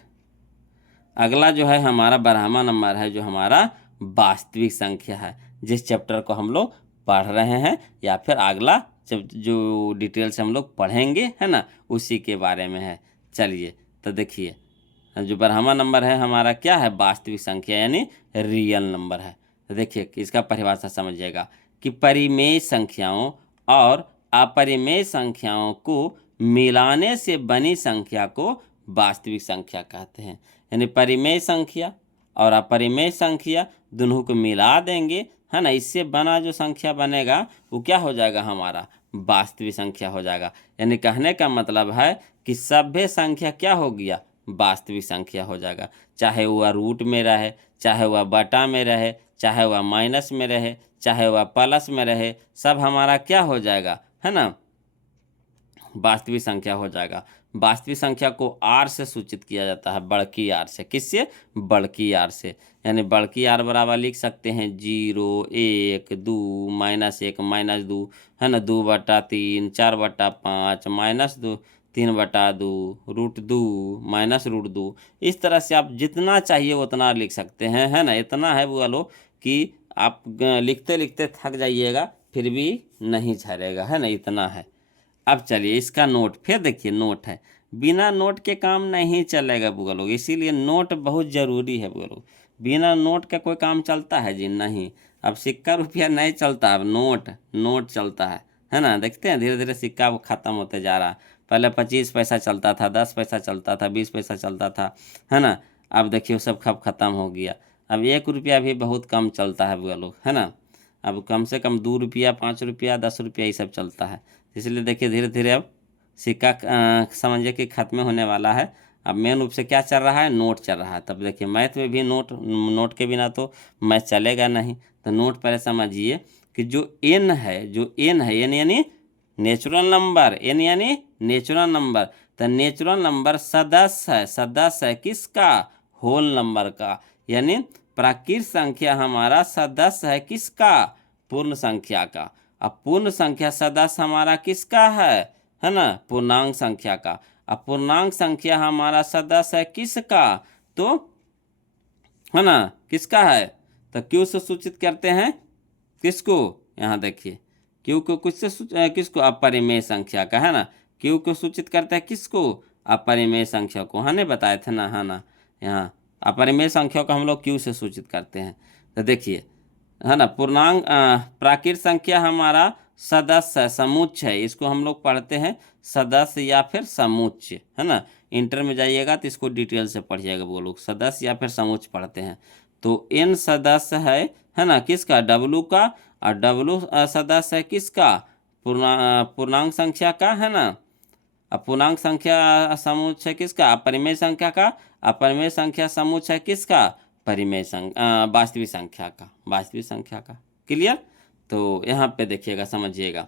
अगला जो है हमारा 12वां नंबर है, जो हमारा वास्तविक संख्या है, जिस चैप्टर को हम लोग पढ़ रहे हैं, या फिर अगला जो डिटेल से हम लोग पढ़ेंगे, है ना, उसी के बारे में है। चलिए तो देखिए, जो 12वां नंबर है हमारा क्या है? वास्तविक संख्या यानी रियल नंबर है। तो देखिए इसका परिभाषा समझिएगा कि परिमेय संख्याओं और अपरिमेय संख्याओं को मिलाने से बनी संख्या को वास्तविक संख्या कहते हैं। यानी परिमेय संख्या और अपरिमेय संख्या दोनों को मिला देंगे, है ना, इससे बना जो संख्या बनेगा वो क्या हो जाएगा? हमारा वास्तविक संख्या हो जाएगा। यानी कहने का मतलब है कि सभ्य संख्या क्या हो गया? वास्तविक संख्या हो जाएगा। चाहे वह रूट में रहे, चाहे वह बटा में रहे, चाहे वह माइनस में रहे, चाहे वह प्लस में रहे, सब हमारा क्या हो जाएगा? है ना, वास्तविक संख्या हो जाएगा। वास्तविक संख्या को आर से सूचित किया जाता है, बड़की आर से। किससे? बड़की आर से। यानी बड़की आर बराबर लिख सकते हैं 0 1 2 -1 -2, है ना, 2/3 4/5 -2 3/2 √2 -√2। इस तरह से आप जितना चाहिए उतना लिख सकते हैं, है ना। इतना है बोलो कि आप लिखते लिखते थक जाइएगा, फिर भी नहीं झरेगा, है ना, इतना है। अब चलिए इसका नोट, फिर देखिए नोट है, बिना नोट के काम नहीं चलेगा बुआ लोग, इसीलिए नोट बहुत ज़रूरी है बुआ लोग। बिना नोट का कोई काम चलता है जी? नहीं। अब सिक्का रुपया नहीं चलता, अब नोट चलता है ना। देखते हैं धीरे धीरे सिक्का वो ख़त्म होते जा रहा है। पहले 25 पैसा चलता था, 10 पैसा चलता था, 20 पैसा चलता था, है ना। अब देखिए सब खब ख़त्म हो गया। अब 1 रुपया भी बहुत कम चलता है बुआ लोग, है ना। अब कम से कम 2 रुपया 5 रुपया 10 रुपया ये सब चलता है। इसलिए देखिए धीरे धीरे अब सिक्का समझिए कि खत्म होने वाला है। अब मेन रूप से क्या चल रहा है, नोट चल रहा है। तब देखिए मैथ में भी नोट के बिना तो मैथ चलेगा नहीं। तो नोट पहले समझिए कि जो एन है, एन यानी नेचुरल नंबर, एन यानी नेचुरल नंबर। तो नेचुरल नंबर सदस्य है किसका, होल नंबर का। यानी प्राकृत संख्या हमारा सदस्य है किसका, पूर्ण संख्या का। अब पूर्ण संख्या सदस्य हमारा किसका है ना, पूर्णांक संख्या का। अब पूर्णांक संख्या हमारा सदस्य है किसका, तो है ना किसका है, तो क्यू से सूचित करते हैं किसको, यहाँ देखिए क्यू को किसको, अपरिमेय संख्या का, है ना। क्यू को सूचित करते हैं किसको, अपरिमेय संख्या को, हाँ नहीं बताए थे ना, हाँ ना। यहाँ अपरिमेय संख्या को हम लोग क्यू से सूचित करते हैं। तो देखिए है ना, पूर्णांक प्राकृत संख्या हमारा सदस्य समुच्चय है, इसको हम लोग पढ़ते हैं सदस्य या फिर समुच्चय, है ना। इंटर में जाइएगा तो इसको डिटेल से पढ़िएगा, वो लोग सदस्य या फिर समुच्चय पढ़ते हैं। तो एन सदस्य है ना किसका, डब्लू का, और डब्लू सदस्य है किसका, पूर्णांक संख्या का, है ना। अब पूर्णांक संख्या समुच्चय किसका, अपरिमेय संख्या का। अपरिमेय संख्या समुच्चय किसका, परिमेय संख्या वास्तविक संख्या का। क्लियर। तो यहाँ पे देखिएगा, समझिएगा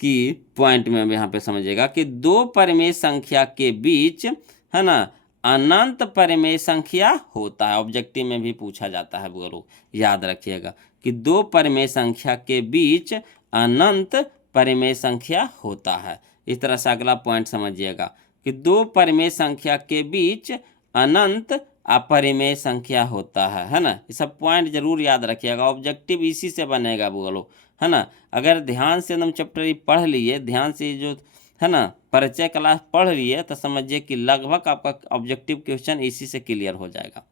कि पॉइंट में यहाँ पे समझिएगा कि दो परिमेय संख्या के बीच, है ना, अनंत परिमेय संख्या होता है। ऑब्जेक्टिव में भी पूछा जाता है, वो लोग याद रखिएगा कि दो परिमेय संख्या के बीच अनंत परिमेय संख्या होता है। इस तरह से अगला पॉइंट समझिएगा कि दो परिमेय संख्या के बीच अनंत अपरिमेय संख्या होता है ना। ये सब पॉइंट जरूर याद रखिएगा, ऑब्जेक्टिव इसी से बनेगा बोलो, है ना। अगर ध्यान से एकदम चैप्टर पढ़ लिए, ध्यान से जो है ना परिचय क्लास पढ़ लिए, तो समझिए कि लगभग आपका ऑब्जेक्टिव क्वेश्चन इसी से क्लियर हो जाएगा।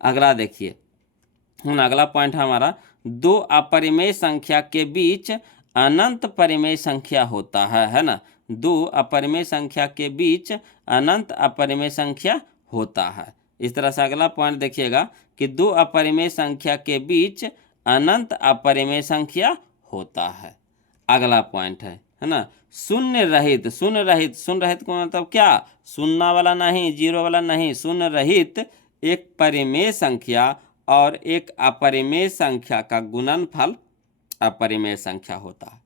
अगला देखिए, अगला पॉइंट हमारा, दो अपरिमेय संख्या के बीच अनंत परिमेय संख्या होता है ना। दो अपरिमेय संख्या के बीच अनंत अपरिमेय संख्या होता है। इस तरह से अगला पॉइंट देखिएगा कि दो अपरिमेय संख्या के बीच अनंत अपरिमेय संख्या होता है। अगला पॉइंट है ना, शून्य रहित को मतलब क्या, शून्य वाला नहीं, जीरो वाला नहीं, शून्य रहित एक परिमेय संख्या और एक अपरिमेय संख्या का गुणनफल अपरिमेय संख्या होता है।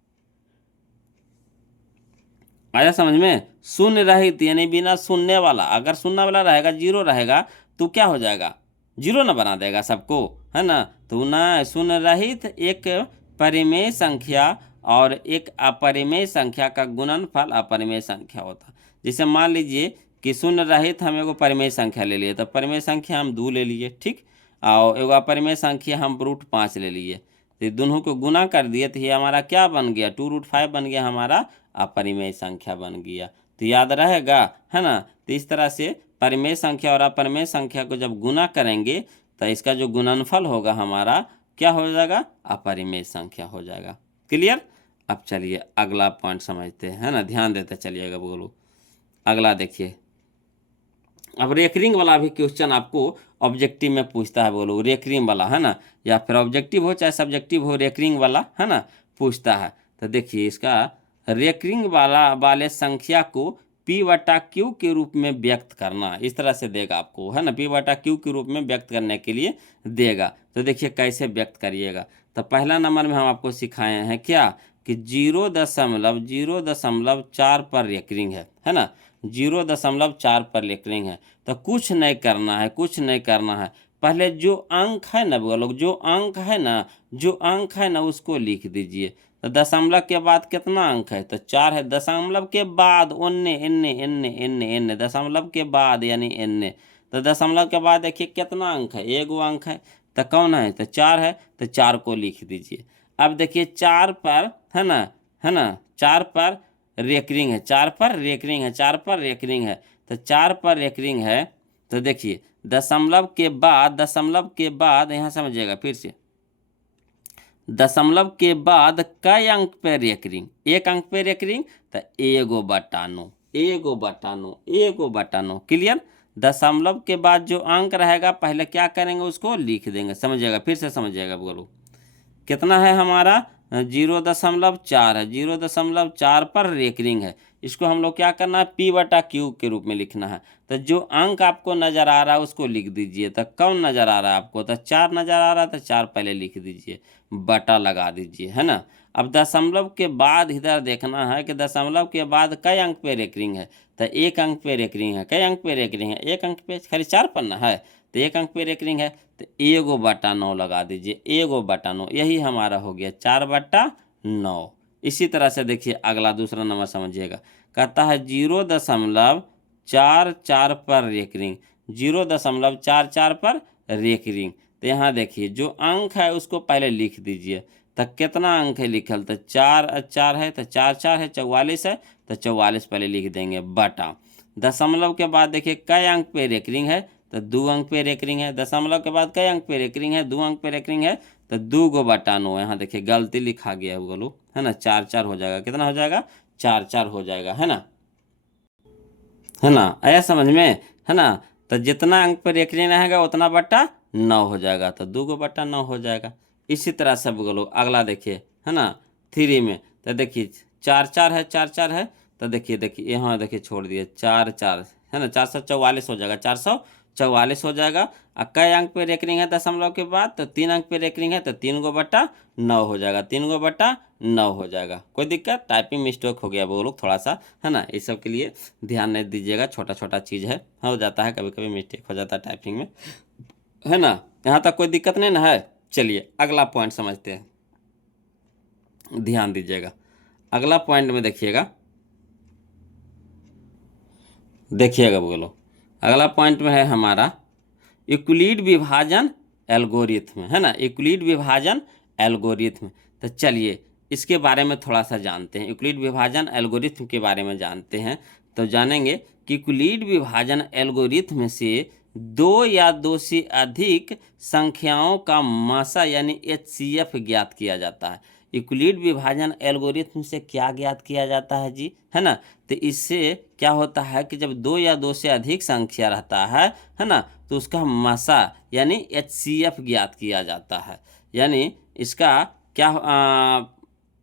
आया समझ में। शून्य रहित यानी बिना शून्य वाला, अगर शून्य वाला रहेगा, जीरो रहेगा, तो क्या हो जाएगा, जीरो ना बना देगा सबको, है ना। तो ना, शून्य रहित एक परिमेय संख्या और एक अपरिमेय संख्या का गुणनफल अपरिमेय संख्या होता है। जैसे मान लीजिए कि शून्य रहित हम एगो परिमेय संख्या ले लिए, तो परिमेय संख्या हम 2 ले लिए, ठीक, और एगो अपरिमेय संख्या हम √5 ले लिए। तो दोनों को गुना कर दिए तो ये हमारा क्या बन गया, 2√5 बन गया, हमारा अपरिमेय संख्या बन गया। तो याद रहेगा, है ना। तो इस तरह से परिमेय संख्या और अपरिमेय संख्या को जब गुना करेंगे तो इसका जो गुणनफल होगा हमारा क्या हो जाएगा, अपरिमेय संख्या हो जाएगा। क्लियर। अब चलिए अगला पॉइंट समझते हैं, है ना, ध्यान देते चलिएगा बोलो। अगला देखिए, अब रेकरिंग वाला भी क्वेश्चन आपको ऑब्जेक्टिव में पूछता है, बोलो रेकरिंग वाला, है ना, या फिर ऑब्जेक्टिव हो चाहे सब्जेक्टिव हो, रेकरिंग वाला, है ना, पूछता है। तो देखिए इसका रेकरिंग वाले संख्या को P/Q के रूप में व्यक्त करना, इस तरह से देगा आपको, है ना, P/Q के रूप में व्यक्त करने के लिए देगा। तो देखिए कैसे व्यक्त करिएगा। तो पहला नंबर में हम आपको सिखाए हैं क्या, कि 0.4 पर रेकरिंग है ना, 0.4 पर रेकरिंग है। तो कुछ नहीं करना है, पहले जो अंक है ना वो लोग, जो अंक है ना उसको लिख दीजिए। तो दशमलव के बाद कितना अंक है, तो 4 है। दशमलव के बाद एन, दशमलव के बाद यानी एन। तो दशमलव के बाद देखिए कितना अंक है, एगो अंक है, तो कौन है, तो 4 है, तो 4 को लिख दीजिए। अब देखिए 4 पर है ना 4 पर रेकरिंग है, 4 पर रेकरिंग है। तो 4 पर रेकरिंग है, तो देखिए दशमलव के बाद यहाँ समझिएगा फिर से, दशमलव के बाद कई अंक पे रेकरिंग, एक अंक पे रेकरिंग, तो एगो बटानो। क्लियर। दशमलव के बाद जो अंक रहेगा पहले क्या करेंगे, उसको लिख देंगे, समझिएगा, फिर से समझिएगा। बोलो कितना है हमारा, 0.4 है, 0.4 पर रेकरिंग है। इसको हम लोग क्या करना है, P/Q के रूप में लिखना है। तो जो अंक आपको नज़र आ रहा है उसको लिख दीजिए। तो कौन नज़र आ रहा है आपको, तो 4 नज़र आ रहा है, तो 4 पहले लिख दीजिए, बटा लगा दीजिए, है ना। अब दशमलव के बाद इधर देखना है कि दशमलव के बाद कई अंक पे रेकरिंग है। तो 1 अंक पे रेकरिंग है। कई अंक पे रेकरिंग है, 1 अंक पे, खाली 4 पन्ना है तो 1 अंक पे रेकरिंग है, तो 1/9 लगा दीजिए, 1/9। यही हमारा हो गया 4/9। इसी तरह से देखिए अगला दूसरा नंबर समझिएगा, कहता है 0.44 पर रेकरिंग, 0.44 पर रेकरिंग। तो यहाँ देखिए जो अंक है उसको पहले लिख दीजिए। तो कितना अंक है लिखल, तो 4 है, तो 4 है 44 है, तो 44 पहले लिख देंगे, बटा। दशमलव के बाद देखिए कई अंक पे रेकरिंग है, तो 2 अंक पे रेकरिंग है। दशमलव के बाद कई अंक पे रेकरिंग है, 2 अंक पे रेकरिंग है, तो 2/9। यहाँ देखिए गलती लिखा गया है बोलो, है ना, 4 हो जाएगा। कितना हो जाएगा, 4 हो जाएगा, है ना, है ना, आया समझ में, है ना। तो जितना अंक पर रेकरिंग रहेगा उतना बट्टा 9 हो जाएगा, तो 2/9 हो जाएगा। इसी तरह से बोलो अगला देखिए, है ना, 3 में। तो देखिए 4 है, 4 है, तो देखिए यहाँ देखिए छोड़ दिए 4, है ना, 444 हो जाएगा, 444 हो जाएगा। और कई अंक पे रेकरिंग है दशमलव के बाद, तो 3 अंक पे रेकरिंग है, तो 3/9 हो जाएगा, 3/9 हो जाएगा। कोई दिक्कत, टाइपिंग मिस्टेक हो गया वो लोग थोड़ा सा, है ना, इस सब के लिए ध्यान नहीं दीजिएगा, छोटा छोटा चीज़ है, हो जाता है, कभी कभी मिस्टेक हो जाता है टाइपिंग में, है ना। यहाँ तक कोई दिक्कत नहीं ना है। चलिए अगला पॉइंट समझते हैं, ध्यान दीजिएगा। अगला पॉइंट में देखिएगा बोलो, अगला पॉइंट में है हमारा यूक्लिड विभाजन एल्गोरिथ्म, है ना, यूक्लिड विभाजन एल्गोरिथ्म। तो चलिए इसके बारे में थोड़ा सा जानते हैं, यूक्लिड विभाजन एल्गोरिथ्म के बारे में जानते हैं। तो जानेंगे कि यूक्लिड विभाजन एल्गोरिथ्म से 2 या 2 से अधिक संख्याओं का मासा यानी HCF ज्ञात किया जाता है। यूक्लिड विभाजन एल्गोरिथ्म से क्या ज्ञात किया जाता है जी, है ना। तो इससे क्या होता है कि जब 2 या 2 से अधिक संख्या रहता है ना, तो उसका मासा यानी HCF ज्ञात किया जाता है। यानी इसका क्या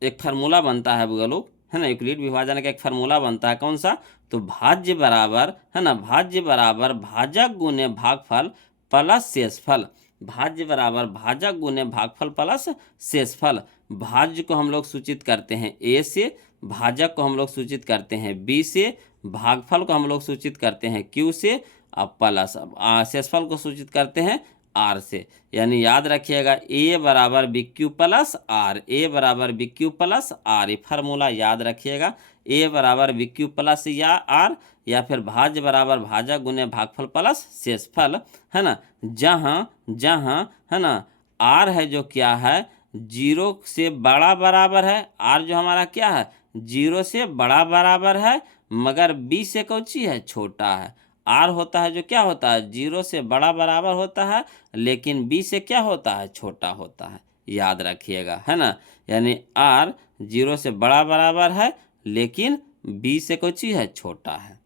एक फार्मूला बनता है बोलो, है ना, यूक्लिड विभाजन का एक फार्मूला बनता है, कौन सा, तो भाज्य बराबर, है ना, भाज्य बराबर भाजक गुने भागफल प्लस शेषफल। भाज्य बराबर भाजक गुने भागफल प्लस शेषफल। भाज्य को हम लोग सूचित करते हैं A से, भाजक को हम लोग सूचित करते हैं B से, भागफल को हम लोग सूचित करते हैं Q से, और प्लस शेषफल को सूचित करते हैं R से। यानी याद रखिएगा A बराबर BQ प्लस R, A बराबर BQ प्लस R, ये फार्मूला याद रखिएगा। A बराबर BQ प्लस या R, या फिर भाज्य बराबर भाजक गुने भागफल प्लस शेषफल, है ना। जहाँ है ना R है जो क्या है 0 से बड़ा बराबर है, R जो हमारा क्या है 0 से बड़ा बराबर है, मगर B से कौची है छोटा है। R होता है जो क्या होता है 0 से बड़ा बराबर होता है, लेकिन B से क्या होता है छोटा होता है, याद रखिएगा, है ना। यानी R 0 से बड़ा बराबर है, लेकिन B से कौची है छोटा है।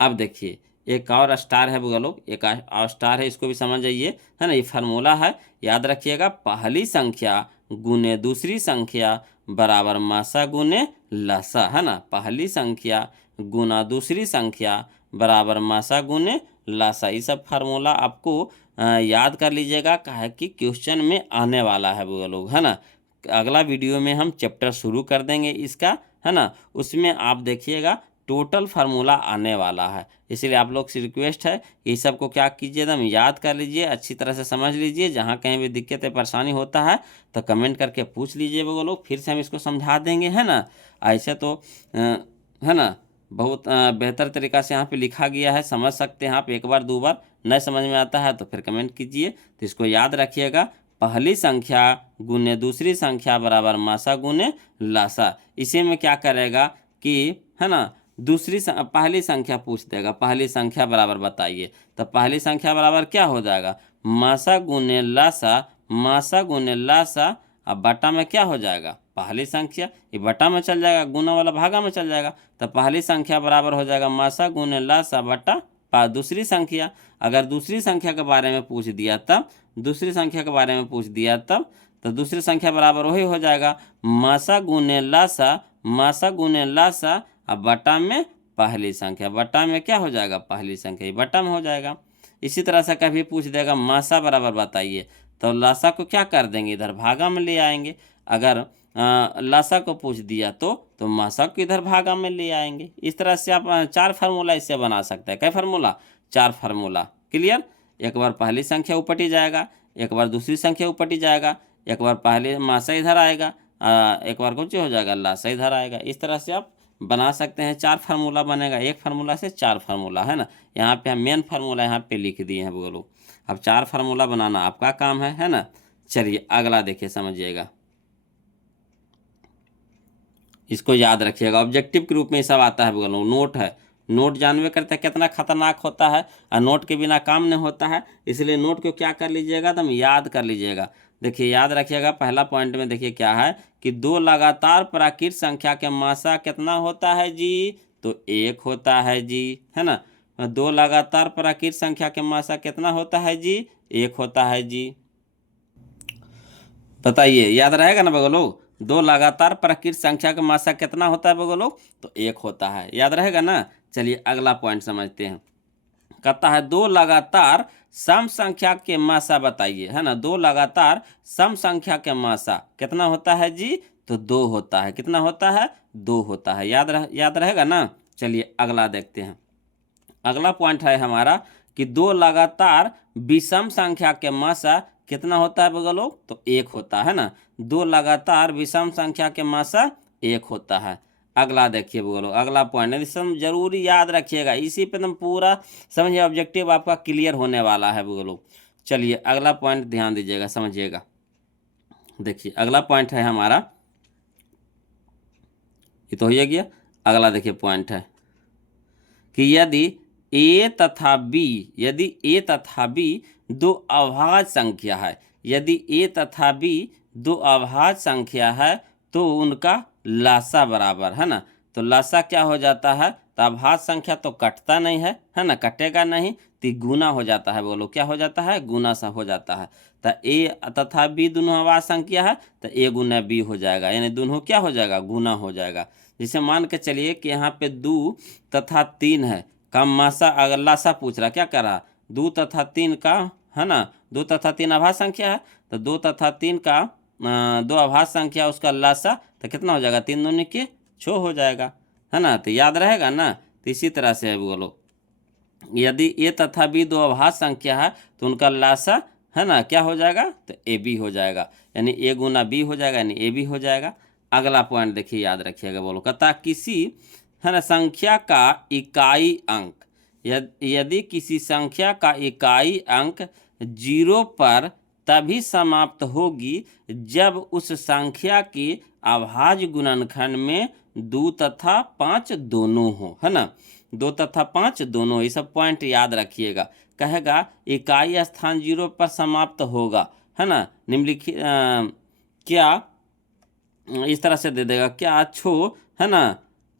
अब देखिए एक और स्टार है बोलो, एक और स्टार है, इसको भी समझ जाइए, है ना। ये फार्मूला है, याद रखिएगा, पहली संख्या गुने दूसरी संख्या बराबर मासा गुने लसा, है ना। पहली संख्या गुना दूसरी संख्या बराबर मासा गुने लसा। ये सब फार्मूला आपको याद कर लीजिएगा, काहे कि क्वेश्चन में आने वाला है वो लोग, है ना। अगला वीडियो में हम चैप्टर शुरू कर देंगे इसका, है ना, उसमें आप देखिएगा टोटल फार्मूला आने वाला है। इसलिए आप लोग से रिक्वेस्ट है ये सब को क्या कीजिए, एकदम याद कर लीजिए, अच्छी तरह से समझ लीजिए। जहाँ कहीं भी दिक्कत है परेशानी होता है तो कमेंट करके पूछ लीजिए वो लोग, फिर से हम इसको समझा देंगे, है ना। ऐसे तो है ना बहुत बेहतर तरीक़ा से यहाँ पे लिखा गया है, समझ सकते हैं आप। एक बार 2 बार नहीं समझ में आता है तो फिर कमेंट कीजिए। तो इसको याद रखिएगा, पहली संख्या गुने दूसरी संख्या बराबर मासा गुने लासा। इसी में क्या करेगा कि, है ना, पहली संख्या पूछ देगा, पहली संख्या बराबर बताइए। तो पहली संख्या बराबर क्या हो जाएगा मासा गुने लासा, मासा गुने लासा। अब बटा में क्या हो जाएगा पहली संख्या, ये बटा में चल जाएगा, गुना वाला भागा में चल जाएगा। तो पहली संख्या बराबर हो जाएगा मासा गुने लासा बटा दूसरी संख्या। अगर दूसरी संख्या के बारे में पूछ दिया तब, दूसरी संख्या के बारे में पूछ दिया तब तो दूसरी संख्या बराबर वही हो जाएगा मासा गुने लासा, मासा गुने लासा, अब बटा में पहली संख्या, बटा में क्या हो जाएगा पहली संख्या, ये बटा में हो जाएगा। इसी तरह से कभी पूछ देगा मासा बराबर बताइए, तो लासा को क्या कर देंगे इधर भागा में ले आएंगे। अगर लासा को पूछ दिया तो मासा को इधर भागा में ले आएंगे। इस तरह से आप 4 फार्मूला इससे बना सकते हैं। क्या फार्मूला? 4 फार्मूला। क्लियर? एक बार पहली संख्या उपटी जाएगा, एक बार दूसरी संख्या उपटी जाएगा, एक बार पहले मासा इधर आएगा, एक बार कुछ हो जाएगा लासा इधर आएगा। इस तरह से आप बना सकते हैं। 4 फार्मूला बनेगा, एक फार्मूला से 4 फार्मूला, है ना। यहाँ पे हम मेन फार्मूला यहाँ पे लिख दिए हैं बोलो। अब 4 फार्मूला बनाना आपका काम है ना। चलिए अगला देखिए, समझिएगा, इसको याद रखिएगा। ऑब्जेक्टिव के रूप में सब आता है बोलो। नोट है, नोट जानवे करते हैं कितना खतरनाक होता है, और नोट के बिना काम नहीं होता है। इसलिए नोट को क्या कर लीजिएगा, तुम याद कर लीजिएगा। देखिए याद रखिएगा, पहला पॉइंट में देखिए क्या है कि 2 लगातार प्राकृत संख्या के मासा कितना होता है जी, तो 1 होता है जी, है ना। 2 लगातार प्राकृत संख्या के मासा कितना होता है जी, 1 होता है जी। बताइए याद रहेगा ना बगलो। 2 लगातार प्राकृत संख्या का मासा कितना होता है बगलो, तो 1 होता है। याद रहेगा ना। चलिए अगला पॉइंट समझते हैं। कहता है 2 लगातार सम संख्या के मासा बताइए, है ना। 2 लगातार सम संख्या के मासा कितना होता है जी, तो 2 होता है। कितना होता है, 2 होता है। याद रहेगा ना। चलिए अगला देखते हैं। अगला पॉइंट है हमारा कि 2 लगातार विषम संख्या के मासा कितना होता है बगलो, तो 1 होता है ना। 2 लगातार विषम संख्या के मासा 1 होता है। अगला देखिए बोलो, अगला पॉइंट है, सब जरूरी याद रखिएगा। इसी पे तुम पूरा समझिए, ऑब्जेक्टिव आपका क्लियर होने वाला है बोलो। चलिए अगला पॉइंट ध्यान दीजिएगा, समझिएगा। देखिए अगला पॉइंट है हमारा, ये तो हो गया। अगला देखिए पॉइंट है कि यदि ए तथा बी, यदि ए तथा बी 2 अभाज्य संख्या है, यदि ए तथा बी 2 अभाज्य संख्या है तो उनका लासा बराबर, है ना। तो लासा क्या हो जाता है, तो अभाज्य संख्या तो कटता नहीं है ना, कटेगा नहीं, तो गुना हो जाता है। बोलो क्या हो जाता है, गुना सा हो जाता है। तो ए तथा बी दोनों अभाज्य संख्या है, तो ए गुना बी हो जाएगा, यानी दोनों क्या हो जाएगा, गुना हो जाएगा। जैसे मान के चलिए कि यहाँ पे 2 तथा 3 है का मासा, अगर लासा पूछ रहा, क्या कर रहा, 2 तथा 3 का, है ना। 2 तथा 3 अभाज्य संख्या है, तो 2 तथा 3 का 2 अभाज्य संख्या, उसका लासा तो कितना हो जाएगा, 3 दूनी के 6 हो जाएगा, है ना। तो याद रहेगा ना। तो इसी तरह से बोलो, यदि ए तथा बी 2 अभाज्य संख्या है तो उनका लासा, है ना, क्या हो जाएगा, तो ए बी हो जाएगा, यानी ए गुना बी हो जाएगा, यानी ए बी हो जाएगा। अगला पॉइंट देखिए, याद रखिएगा बोलो। कहता किसी, है ना, संख्या का इकाई अंक, यदि किसी संख्या का इकाई अंक 0 पर तभी समाप्त होगी जब उस संख्या की अभाज्य गुणनखंड में 2 तथा 5 दोनों हो, है ना। 2 तथा 5 दोनों, ये सब पॉइंट याद रखिएगा। कहेगा इकाई स्थान 0 पर समाप्त होगा, है ना। निम्नलिखित क्या इस तरह से दे देगा, क्या छो, है ना,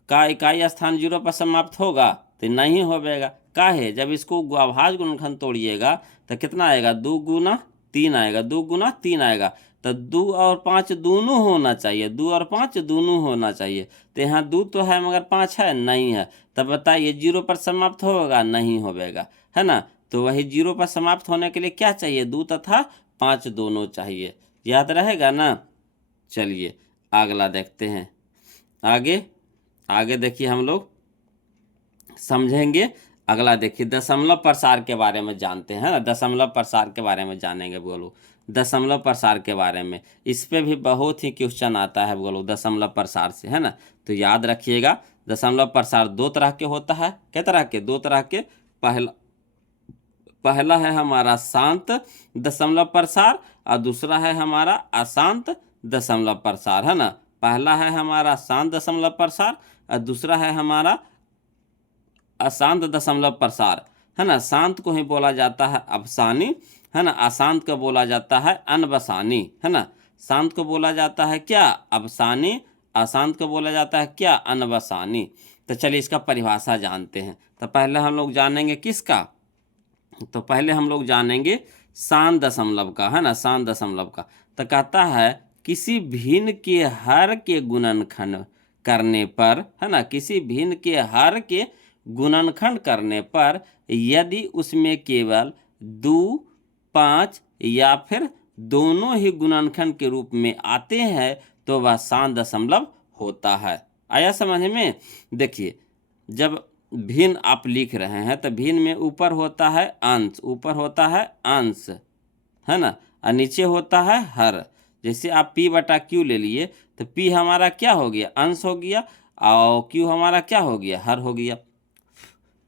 का इकाई स्थान 0 पर समाप्त होगा, तो नहीं होगा। काहे, जब इसको अभाज्य गुणनखंड तोड़िएगा तो कितना आएगा, 2 गुना 3 आएगा, 2 गुना 3 आएगा। तो 2 और 5 दोनों होना चाहिए, 2 और 5 दोनों होना चाहिए। तो यहाँ 2 तो है मगर 5 है नहीं है, तब बताइए 0 पर समाप्त होगा, नहीं होगा, है ना। तो वही 0 पर समाप्त होने के लिए क्या चाहिए, 2 तथा 5 दोनों चाहिए। याद रहेगा ना। चलिए अगला देखते हैं। आगे देखिए हम लोग समझेंगे। अगला देखिए दशमलव प्रसार के बारे में जानते हैं ना, दशमलव प्रसार के बारे में जानेंगे। बोलो दशमलव प्रसार के बारे में, इस पे भी बहुत ही क्वेश्चन आता है बोलो दशमलव प्रसार से, है ना। तो याद रखिएगा, दशमलव प्रसार 2 तरह के होता है। क्या तरह के, 2 तरह के। पहला है हमारा शांत दशमलव प्रसार और दूसरा है हमारा अशांत दशमलव प्रसार, है ना। पहला है हमारा शांत दशमलव प्रसार और दूसरा है हमारा अशांत दशमलव प्रसार, है ना। शांत को ही बोला जाता है अवसानी, है ना। अशांत को बोला जाता है अनवसानी, है ना। शांत को बोला जाता है क्या, अवसानी। अशांत को बोला जाता है क्या, अनवसानी। तो चलिए इसका परिभाषा जानते हैं। तो पहले हम लोग जानेंगे किसका, तो पहले हम लोग जानेंगे शांत दशमलव का, है ना, शांत दशमलव का। तो कहता है किसी भिन्न के हर के गुणनखंड करने पर, है ना, किसी भिन्न के हर के गुणनखंड करने पर यदि उसमें केवल 2, 5 या फिर दोनों ही गुणनखंड के रूप में आते हैं तो वह शांत दशमलव होता है। आया समझ में? देखिए, जब भिन्न आप लिख रहे हैं तो भिन्न में ऊपर होता है अंश, ऊपर होता है अंश, है ना, और नीचे होता है हर। जैसे आप P बटा Q ले लिए तो P हमारा क्या हो गया? अंश हो गया, और Q हमारा क्या हो गया? हर हो गया।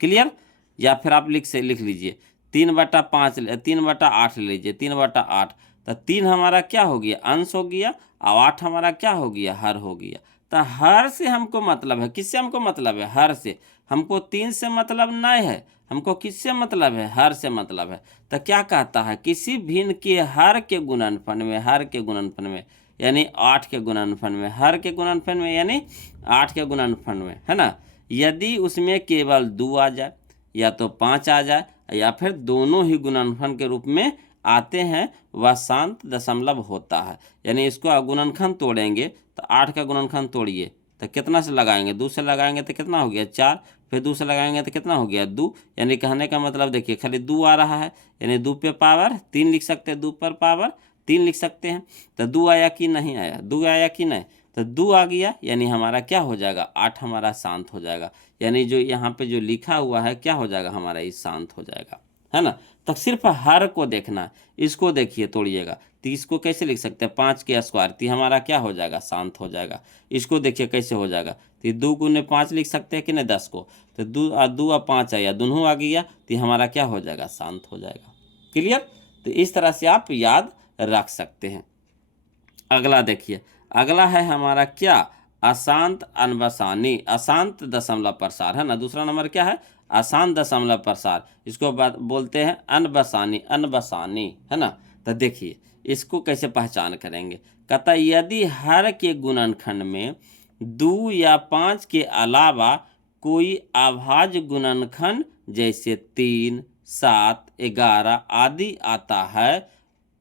क्लियर? या फिर आप लिख लीजिए 3/5, 3/8 ले लीजिए, 3/8, तो 3 हमारा क्या हो गया? अंश हो गया, और 8 हमारा क्या हो गया? हर हो गया। तो हर से हमको मतलब है, किससे हमको मतलब है? हर से। हमको 3 से मतलब नहीं है, हमको किससे मतलब है? हर से मतलब है। तो क्या कहता है? किसी भिन्न के हर के गुणनफल में, हर के गुणनफल में यानी 8 के गुणनफल में, हर के गुणनफल में यानी 8 के गुणनफल में, है ना, यदि उसमें केवल 2 आ जाए या तो 5 आ जाए या फिर दोनों ही गुणनफल के रूप में आते हैं, वह शांत दशमलव होता है। यानी इसको गुणनखंड तोड़ेंगे तो 8 का गुणनखंड तोड़िए तो कितना से लगाएंगे? 2 से लगाएंगे तो कितना हो गया? 4, फिर 2 से लगाएंगे तो कितना हो गया? 2। यानी कहने का मतलब देखिए खाली 2 आ रहा है, यानी 2 पे पावर 3 लिख सकते हैं, 2 पर पावर 3 लिख सकते हैं। तो 2 आया कि नहीं आया? 2 आया कि नहीं? तो 2 आ गया, यानी हमारा क्या हो जाएगा? 8 हमारा शांत हो जाएगा। यानी जो यहाँ पे जो लिखा हुआ है क्या हो जाएगा? हमारा ये शांत हो जाएगा, है ना। तो सिर्फ हर को देखना, इसको देखिए तोड़िएगा तो इसको कैसे लिख सकते हैं? 5 के स्क्वायर, तो हमारा क्या हो जाएगा? शांत हो जाएगा। इसको देखिए कैसे हो जाएगा, तो 2 गुने 5 लिख सकते हैं कि नहीं? 10 को, तो 2 और 5 आया, दोनों आ गया, तो हमारा क्या हो जाएगा? शांत हो जाएगा। क्लियर? तो इस तरह से आप याद रख सकते हैं। अगला देखिए, अगला है हमारा क्या? अशांत अनबसानी, अशांत दशमलव प्रसार, है ना। दूसरा नंबर क्या है? अशांत दशमलव प्रसार। इसको बोलते हैं अनबसानी, अनबसानी, है ना। तो देखिए इसको कैसे पहचान करेंगे? कहता यदि हर के गुणनखंड में 2 या 5 के अलावा कोई अभाज्य गुणनखंड जैसे 3, 7, 11 आदि आता है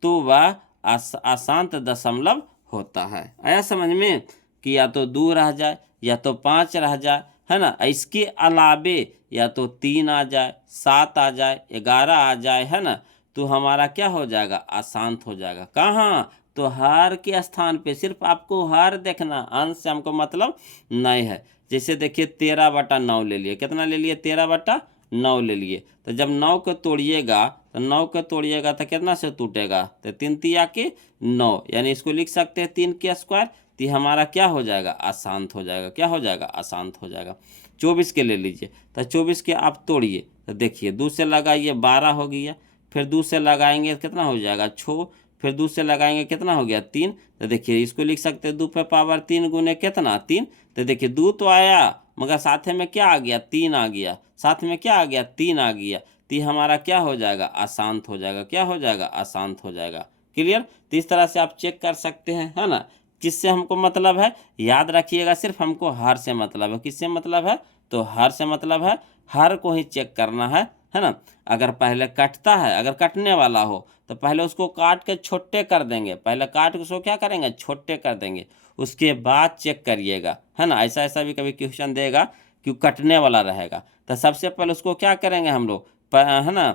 तो वह अशांत दशमलव होता है। आया समझ में? कि या तो 2 रह जाए या तो 5 रह जाए, है ना। इसके अलावे या तो 3 आ जाए, 7 आ जाए, 11 आ जाए, है ना, तो हमारा क्या हो जाएगा? अशांत हो जाएगा। कहाँ? तो हर के स्थान पे। सिर्फ आपको हर देखना, अंश से हमको मतलब नहीं है। जैसे देखिए 13/9 ले लिए, कितना ले लिए? 13/9 ले लिए। तो जब 9 को तोड़िएगा तो 9 को तोड़िएगा तो कितना से टूटेगा? तो 3 तिया के 9, यानी इसको लिख सकते हैं 3 के स्क्वायर, तो हमारा क्या हो जाएगा? अशांत हो जाएगा। क्या हो जाएगा? अशांत हो जाएगा। 24 के ले लीजिए, तो 24 के आप तोड़िए तो देखिए 2 से लगाइए 12 हो गया, फिर 2 से लगाएंगे कितना हो जाएगा? 6, फिर 2 से लगाएंगे कितना हो गया? 3। तो देखिए इसको लिख सकते हैं 2 पे पावर 3 गुने कितना? 3। तो देखिए 2 तो आया मगर साथ में क्या आ गया? 3 आ गया। साथ में क्या आ गया? 3 आ गया। तो हमारा क्या हो जाएगा? अशांत हो जाएगा। क्या हो जाएगा? अशांत हो जाएगा। क्लियर? तो इस तरह से आप चेक कर सकते हैं, है ना। किससे हमको मतलब है? याद रखिएगा, सिर्फ हमको हर से मतलब है। किससे मतलब है? तो हर से मतलब है। हर को ही चेक करना है ना। अगर पहले कटता है, अगर कटने वाला हो तो पहले उसको काट के छोटे कर देंगे, पहले काट के उसको क्या करेंगे? छोटे कर देंगे, उसके बाद चेक करिएगा, है ना। ऐसा ऐसा भी कभी क्वेश्चन देगा कि कटने वाला रहेगा, तो सबसे पहले उसको क्या करेंगे हम लोग? है ना,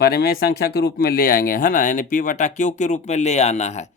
परिमेय संख्या के रूप में ले आएंगे, है ना, यानी P/Q के रूप में ले आना है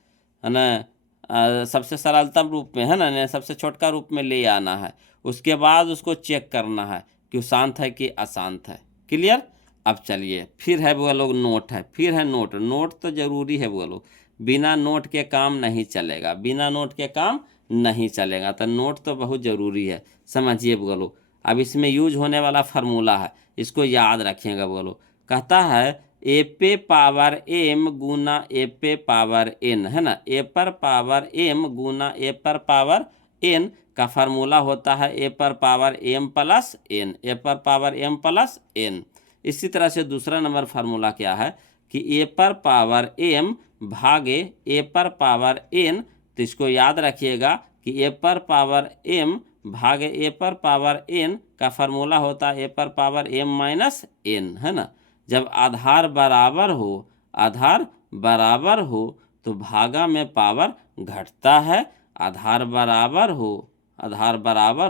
ना। सबसे सरलतम रूप में, है ना, सबसे छोटका रूप में ले आना है। उसके बाद उसको चेक करना है कि शांत है कि अशांत है। क्लियर? अब चलिए फिर है वो लोग नोट है, फिर है नोट। नोट तो जरूरी है वो लोग, बिना नोट के काम नहीं चलेगा, बिना नोट के काम नहीं चलेगा। तो नोट तो बहुत ज़रूरी है, समझिए वो लोग। अब इसमें यूज होने वाला फार्मूला है, इसको याद रखिएगा वो लोग। कहता है ए पे पावर एम गुना ए पे पावर एन, है ना। ए पर पावर एम गुना ए पर पावर एन का फार्मूला होता है ए पर पावर एम प्लस एन, ए पर पावर एम प्लस एन। इसी तरह से दूसरा नंबर फार्मूला क्या है कि ए पर पावर एम भागे ए पर पावर एन। तो इसको याद रखिएगा कि ए पर पावर एम भागे ए पर पावर एन का फार्मूला होता है ए पर पावर एम माइनस एन, है ना। जब आधार बराबर हो, आधार बराबर हो तो भागा में पावर घटता है। आधार बराबर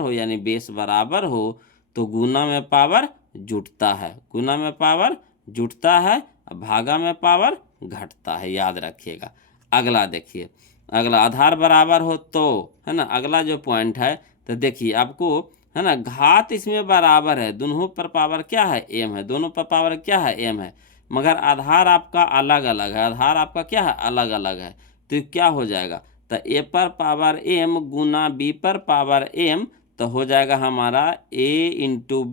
हो यानी बेस बराबर हो तो गुना में पावर जुटता है, गुना में पावर जुटता है, भागा में पावर घटता है, याद रखिएगा। अगला देखिए, अगला आधार बराबर हो तो, है ना, अगला जो पॉइंट है तो देखिए आपको, है ना, घात इसमें बराबर है, दोनों पर पावर क्या है, एम है, दोनों पर पावर क्या है, एम है, मगर आधार आपका अलग अलग है, आधार आपका क्या है, अलग अलग है। तो क्या हो जाएगा, तो ए पर पावर एम गुना बी पर पावर एम, तो हो जाएगा हमारा ए इंटू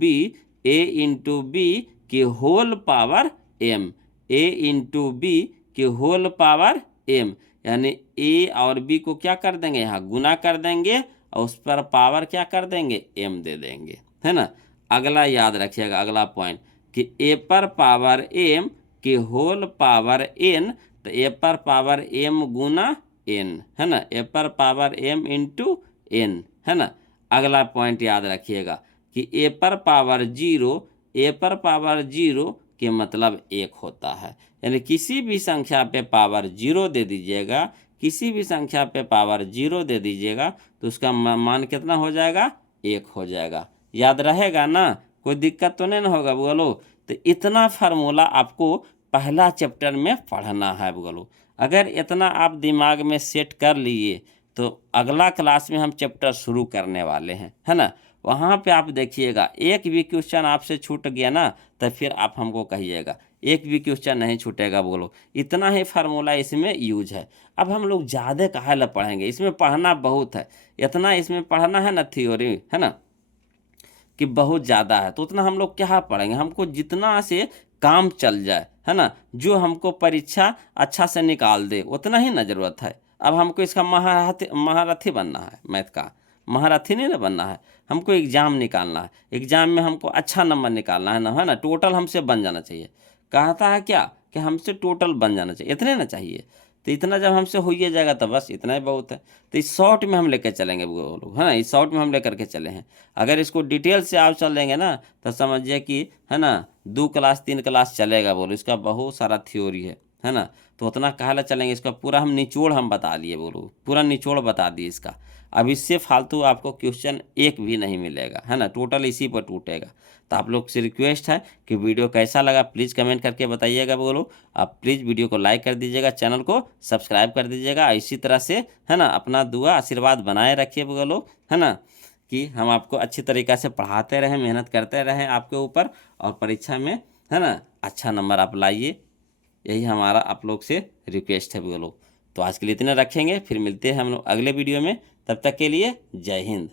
बी की होल पावर एम, ए इंटू बी की होल पावर एम, यानी ए और बी को क्या कर देंगे, यहाँ गुना कर देंगे और उस पर पावर क्या कर देंगे, एम दे देंगे, है ना। अगला याद रखिएगा, अगला पॉइंट कि ए पर पावर एम की होल पावर एन, तो ए पर पावर एम गुना एन, है ना, ए पर पावर एम इंटू एन, है ना। अगला पॉइंट याद रखिएगा कि ए पर पावर जीरो के मतलब एक होता है, यानी किसी भी संख्या पे पावर जीरो दे दीजिएगा, किसी भी संख्या पे पावर जीरो दे दीजिएगा तो उसका मान कितना हो जाएगा, एक हो जाएगा। याद रहेगा ना, कोई दिक्कत तो नहीं ना होगा बोलो। तो इतना फार्मूला आपको पहला चैप्टर में पढ़ना है बोलो। अगर इतना आप दिमाग में सेट कर लिए तो अगला क्लास में हम चैप्टर शुरू करने वाले हैं, है ना। वहाँ पे आप देखिएगा एक भी क्वेश्चन आपसे छूट गया ना तो फिर आप हमको कहिएगा, एक भी क्वेश्चन नहीं छूटेगा बोलो। इतना ही फार्मूला इसमें यूज है। अब हम लोग ज़्यादा काहे ला पढ़ेंगे, इसमें पढ़ना बहुत है, इतना इसमें पढ़ना है ना थ्योरी, है ना, कि बहुत ज़्यादा है, तो उतना हम लोग क्या पढ़ेंगे, हमको जितना से काम चल जाए, है ना, जो हमको परीक्षा अच्छा से निकाल दे उतना ही ना ज़रूरत है। अब हमको इसका महारथी बनना है, मैथ का महारथी नहीं ना बनना है, हमको एग्ज़ाम निकालना है, एग्ज़ाम में हमको अच्छा नंबर निकालना है ना, है ना, टोटल हमसे बन जाना चाहिए। कहता है क्या कि हमसे टोटल बन जाना चाहिए, इतने ना चाहिए। तो इतना जब हमसे हो ही जाएगा तो बस इतना ही बहुत है। तो इस शॉर्ट में हम लेकर चलेंगे वो लोग, है ना, इस शॉर्ट में हम लेकर के चले हैं। अगर इसको डिटेल से आप चल देंगे ना तो समझिए कि, है ना, 2 क्लास 3 क्लास चलेगा बोलो, इसका बहुत सारा थ्योरी है ना। तो उतना काहे ला चलेंगे, इसका पूरा हम निचोड़ हम बता लिए बोलो, पूरा निचोड़ बता दिए इसका। अब इससे फालतू आपको क्वेश्चन एक भी नहीं मिलेगा, है ना, टोटल इसी पर टूटेगा। तो आप लोग से रिक्वेस्ट है कि वीडियो कैसा लगा प्लीज़ कमेंट करके बताइएगा बोलो। आप प्लीज़ वीडियो को लाइक कर दीजिएगा, चैनल को सब्सक्राइब कर दीजिएगा। इसी तरह से, है ना, अपना दुआ आशीर्वाद बनाए रखिए बोलो, है ना, कि हम आपको अच्छी तरीक़ा से पढ़ाते रहें, मेहनत करते रहें आपके ऊपर, और परीक्षा में, है ना, अच्छा नंबर आप लाइए। यही हमारा आप लोग से रिक्वेस्ट है बोलो। तो आज के लिए इतना रखेंगे, फिर मिलते हैं हम लोग अगले वीडियो में। तब तक के लिए जय हिंद।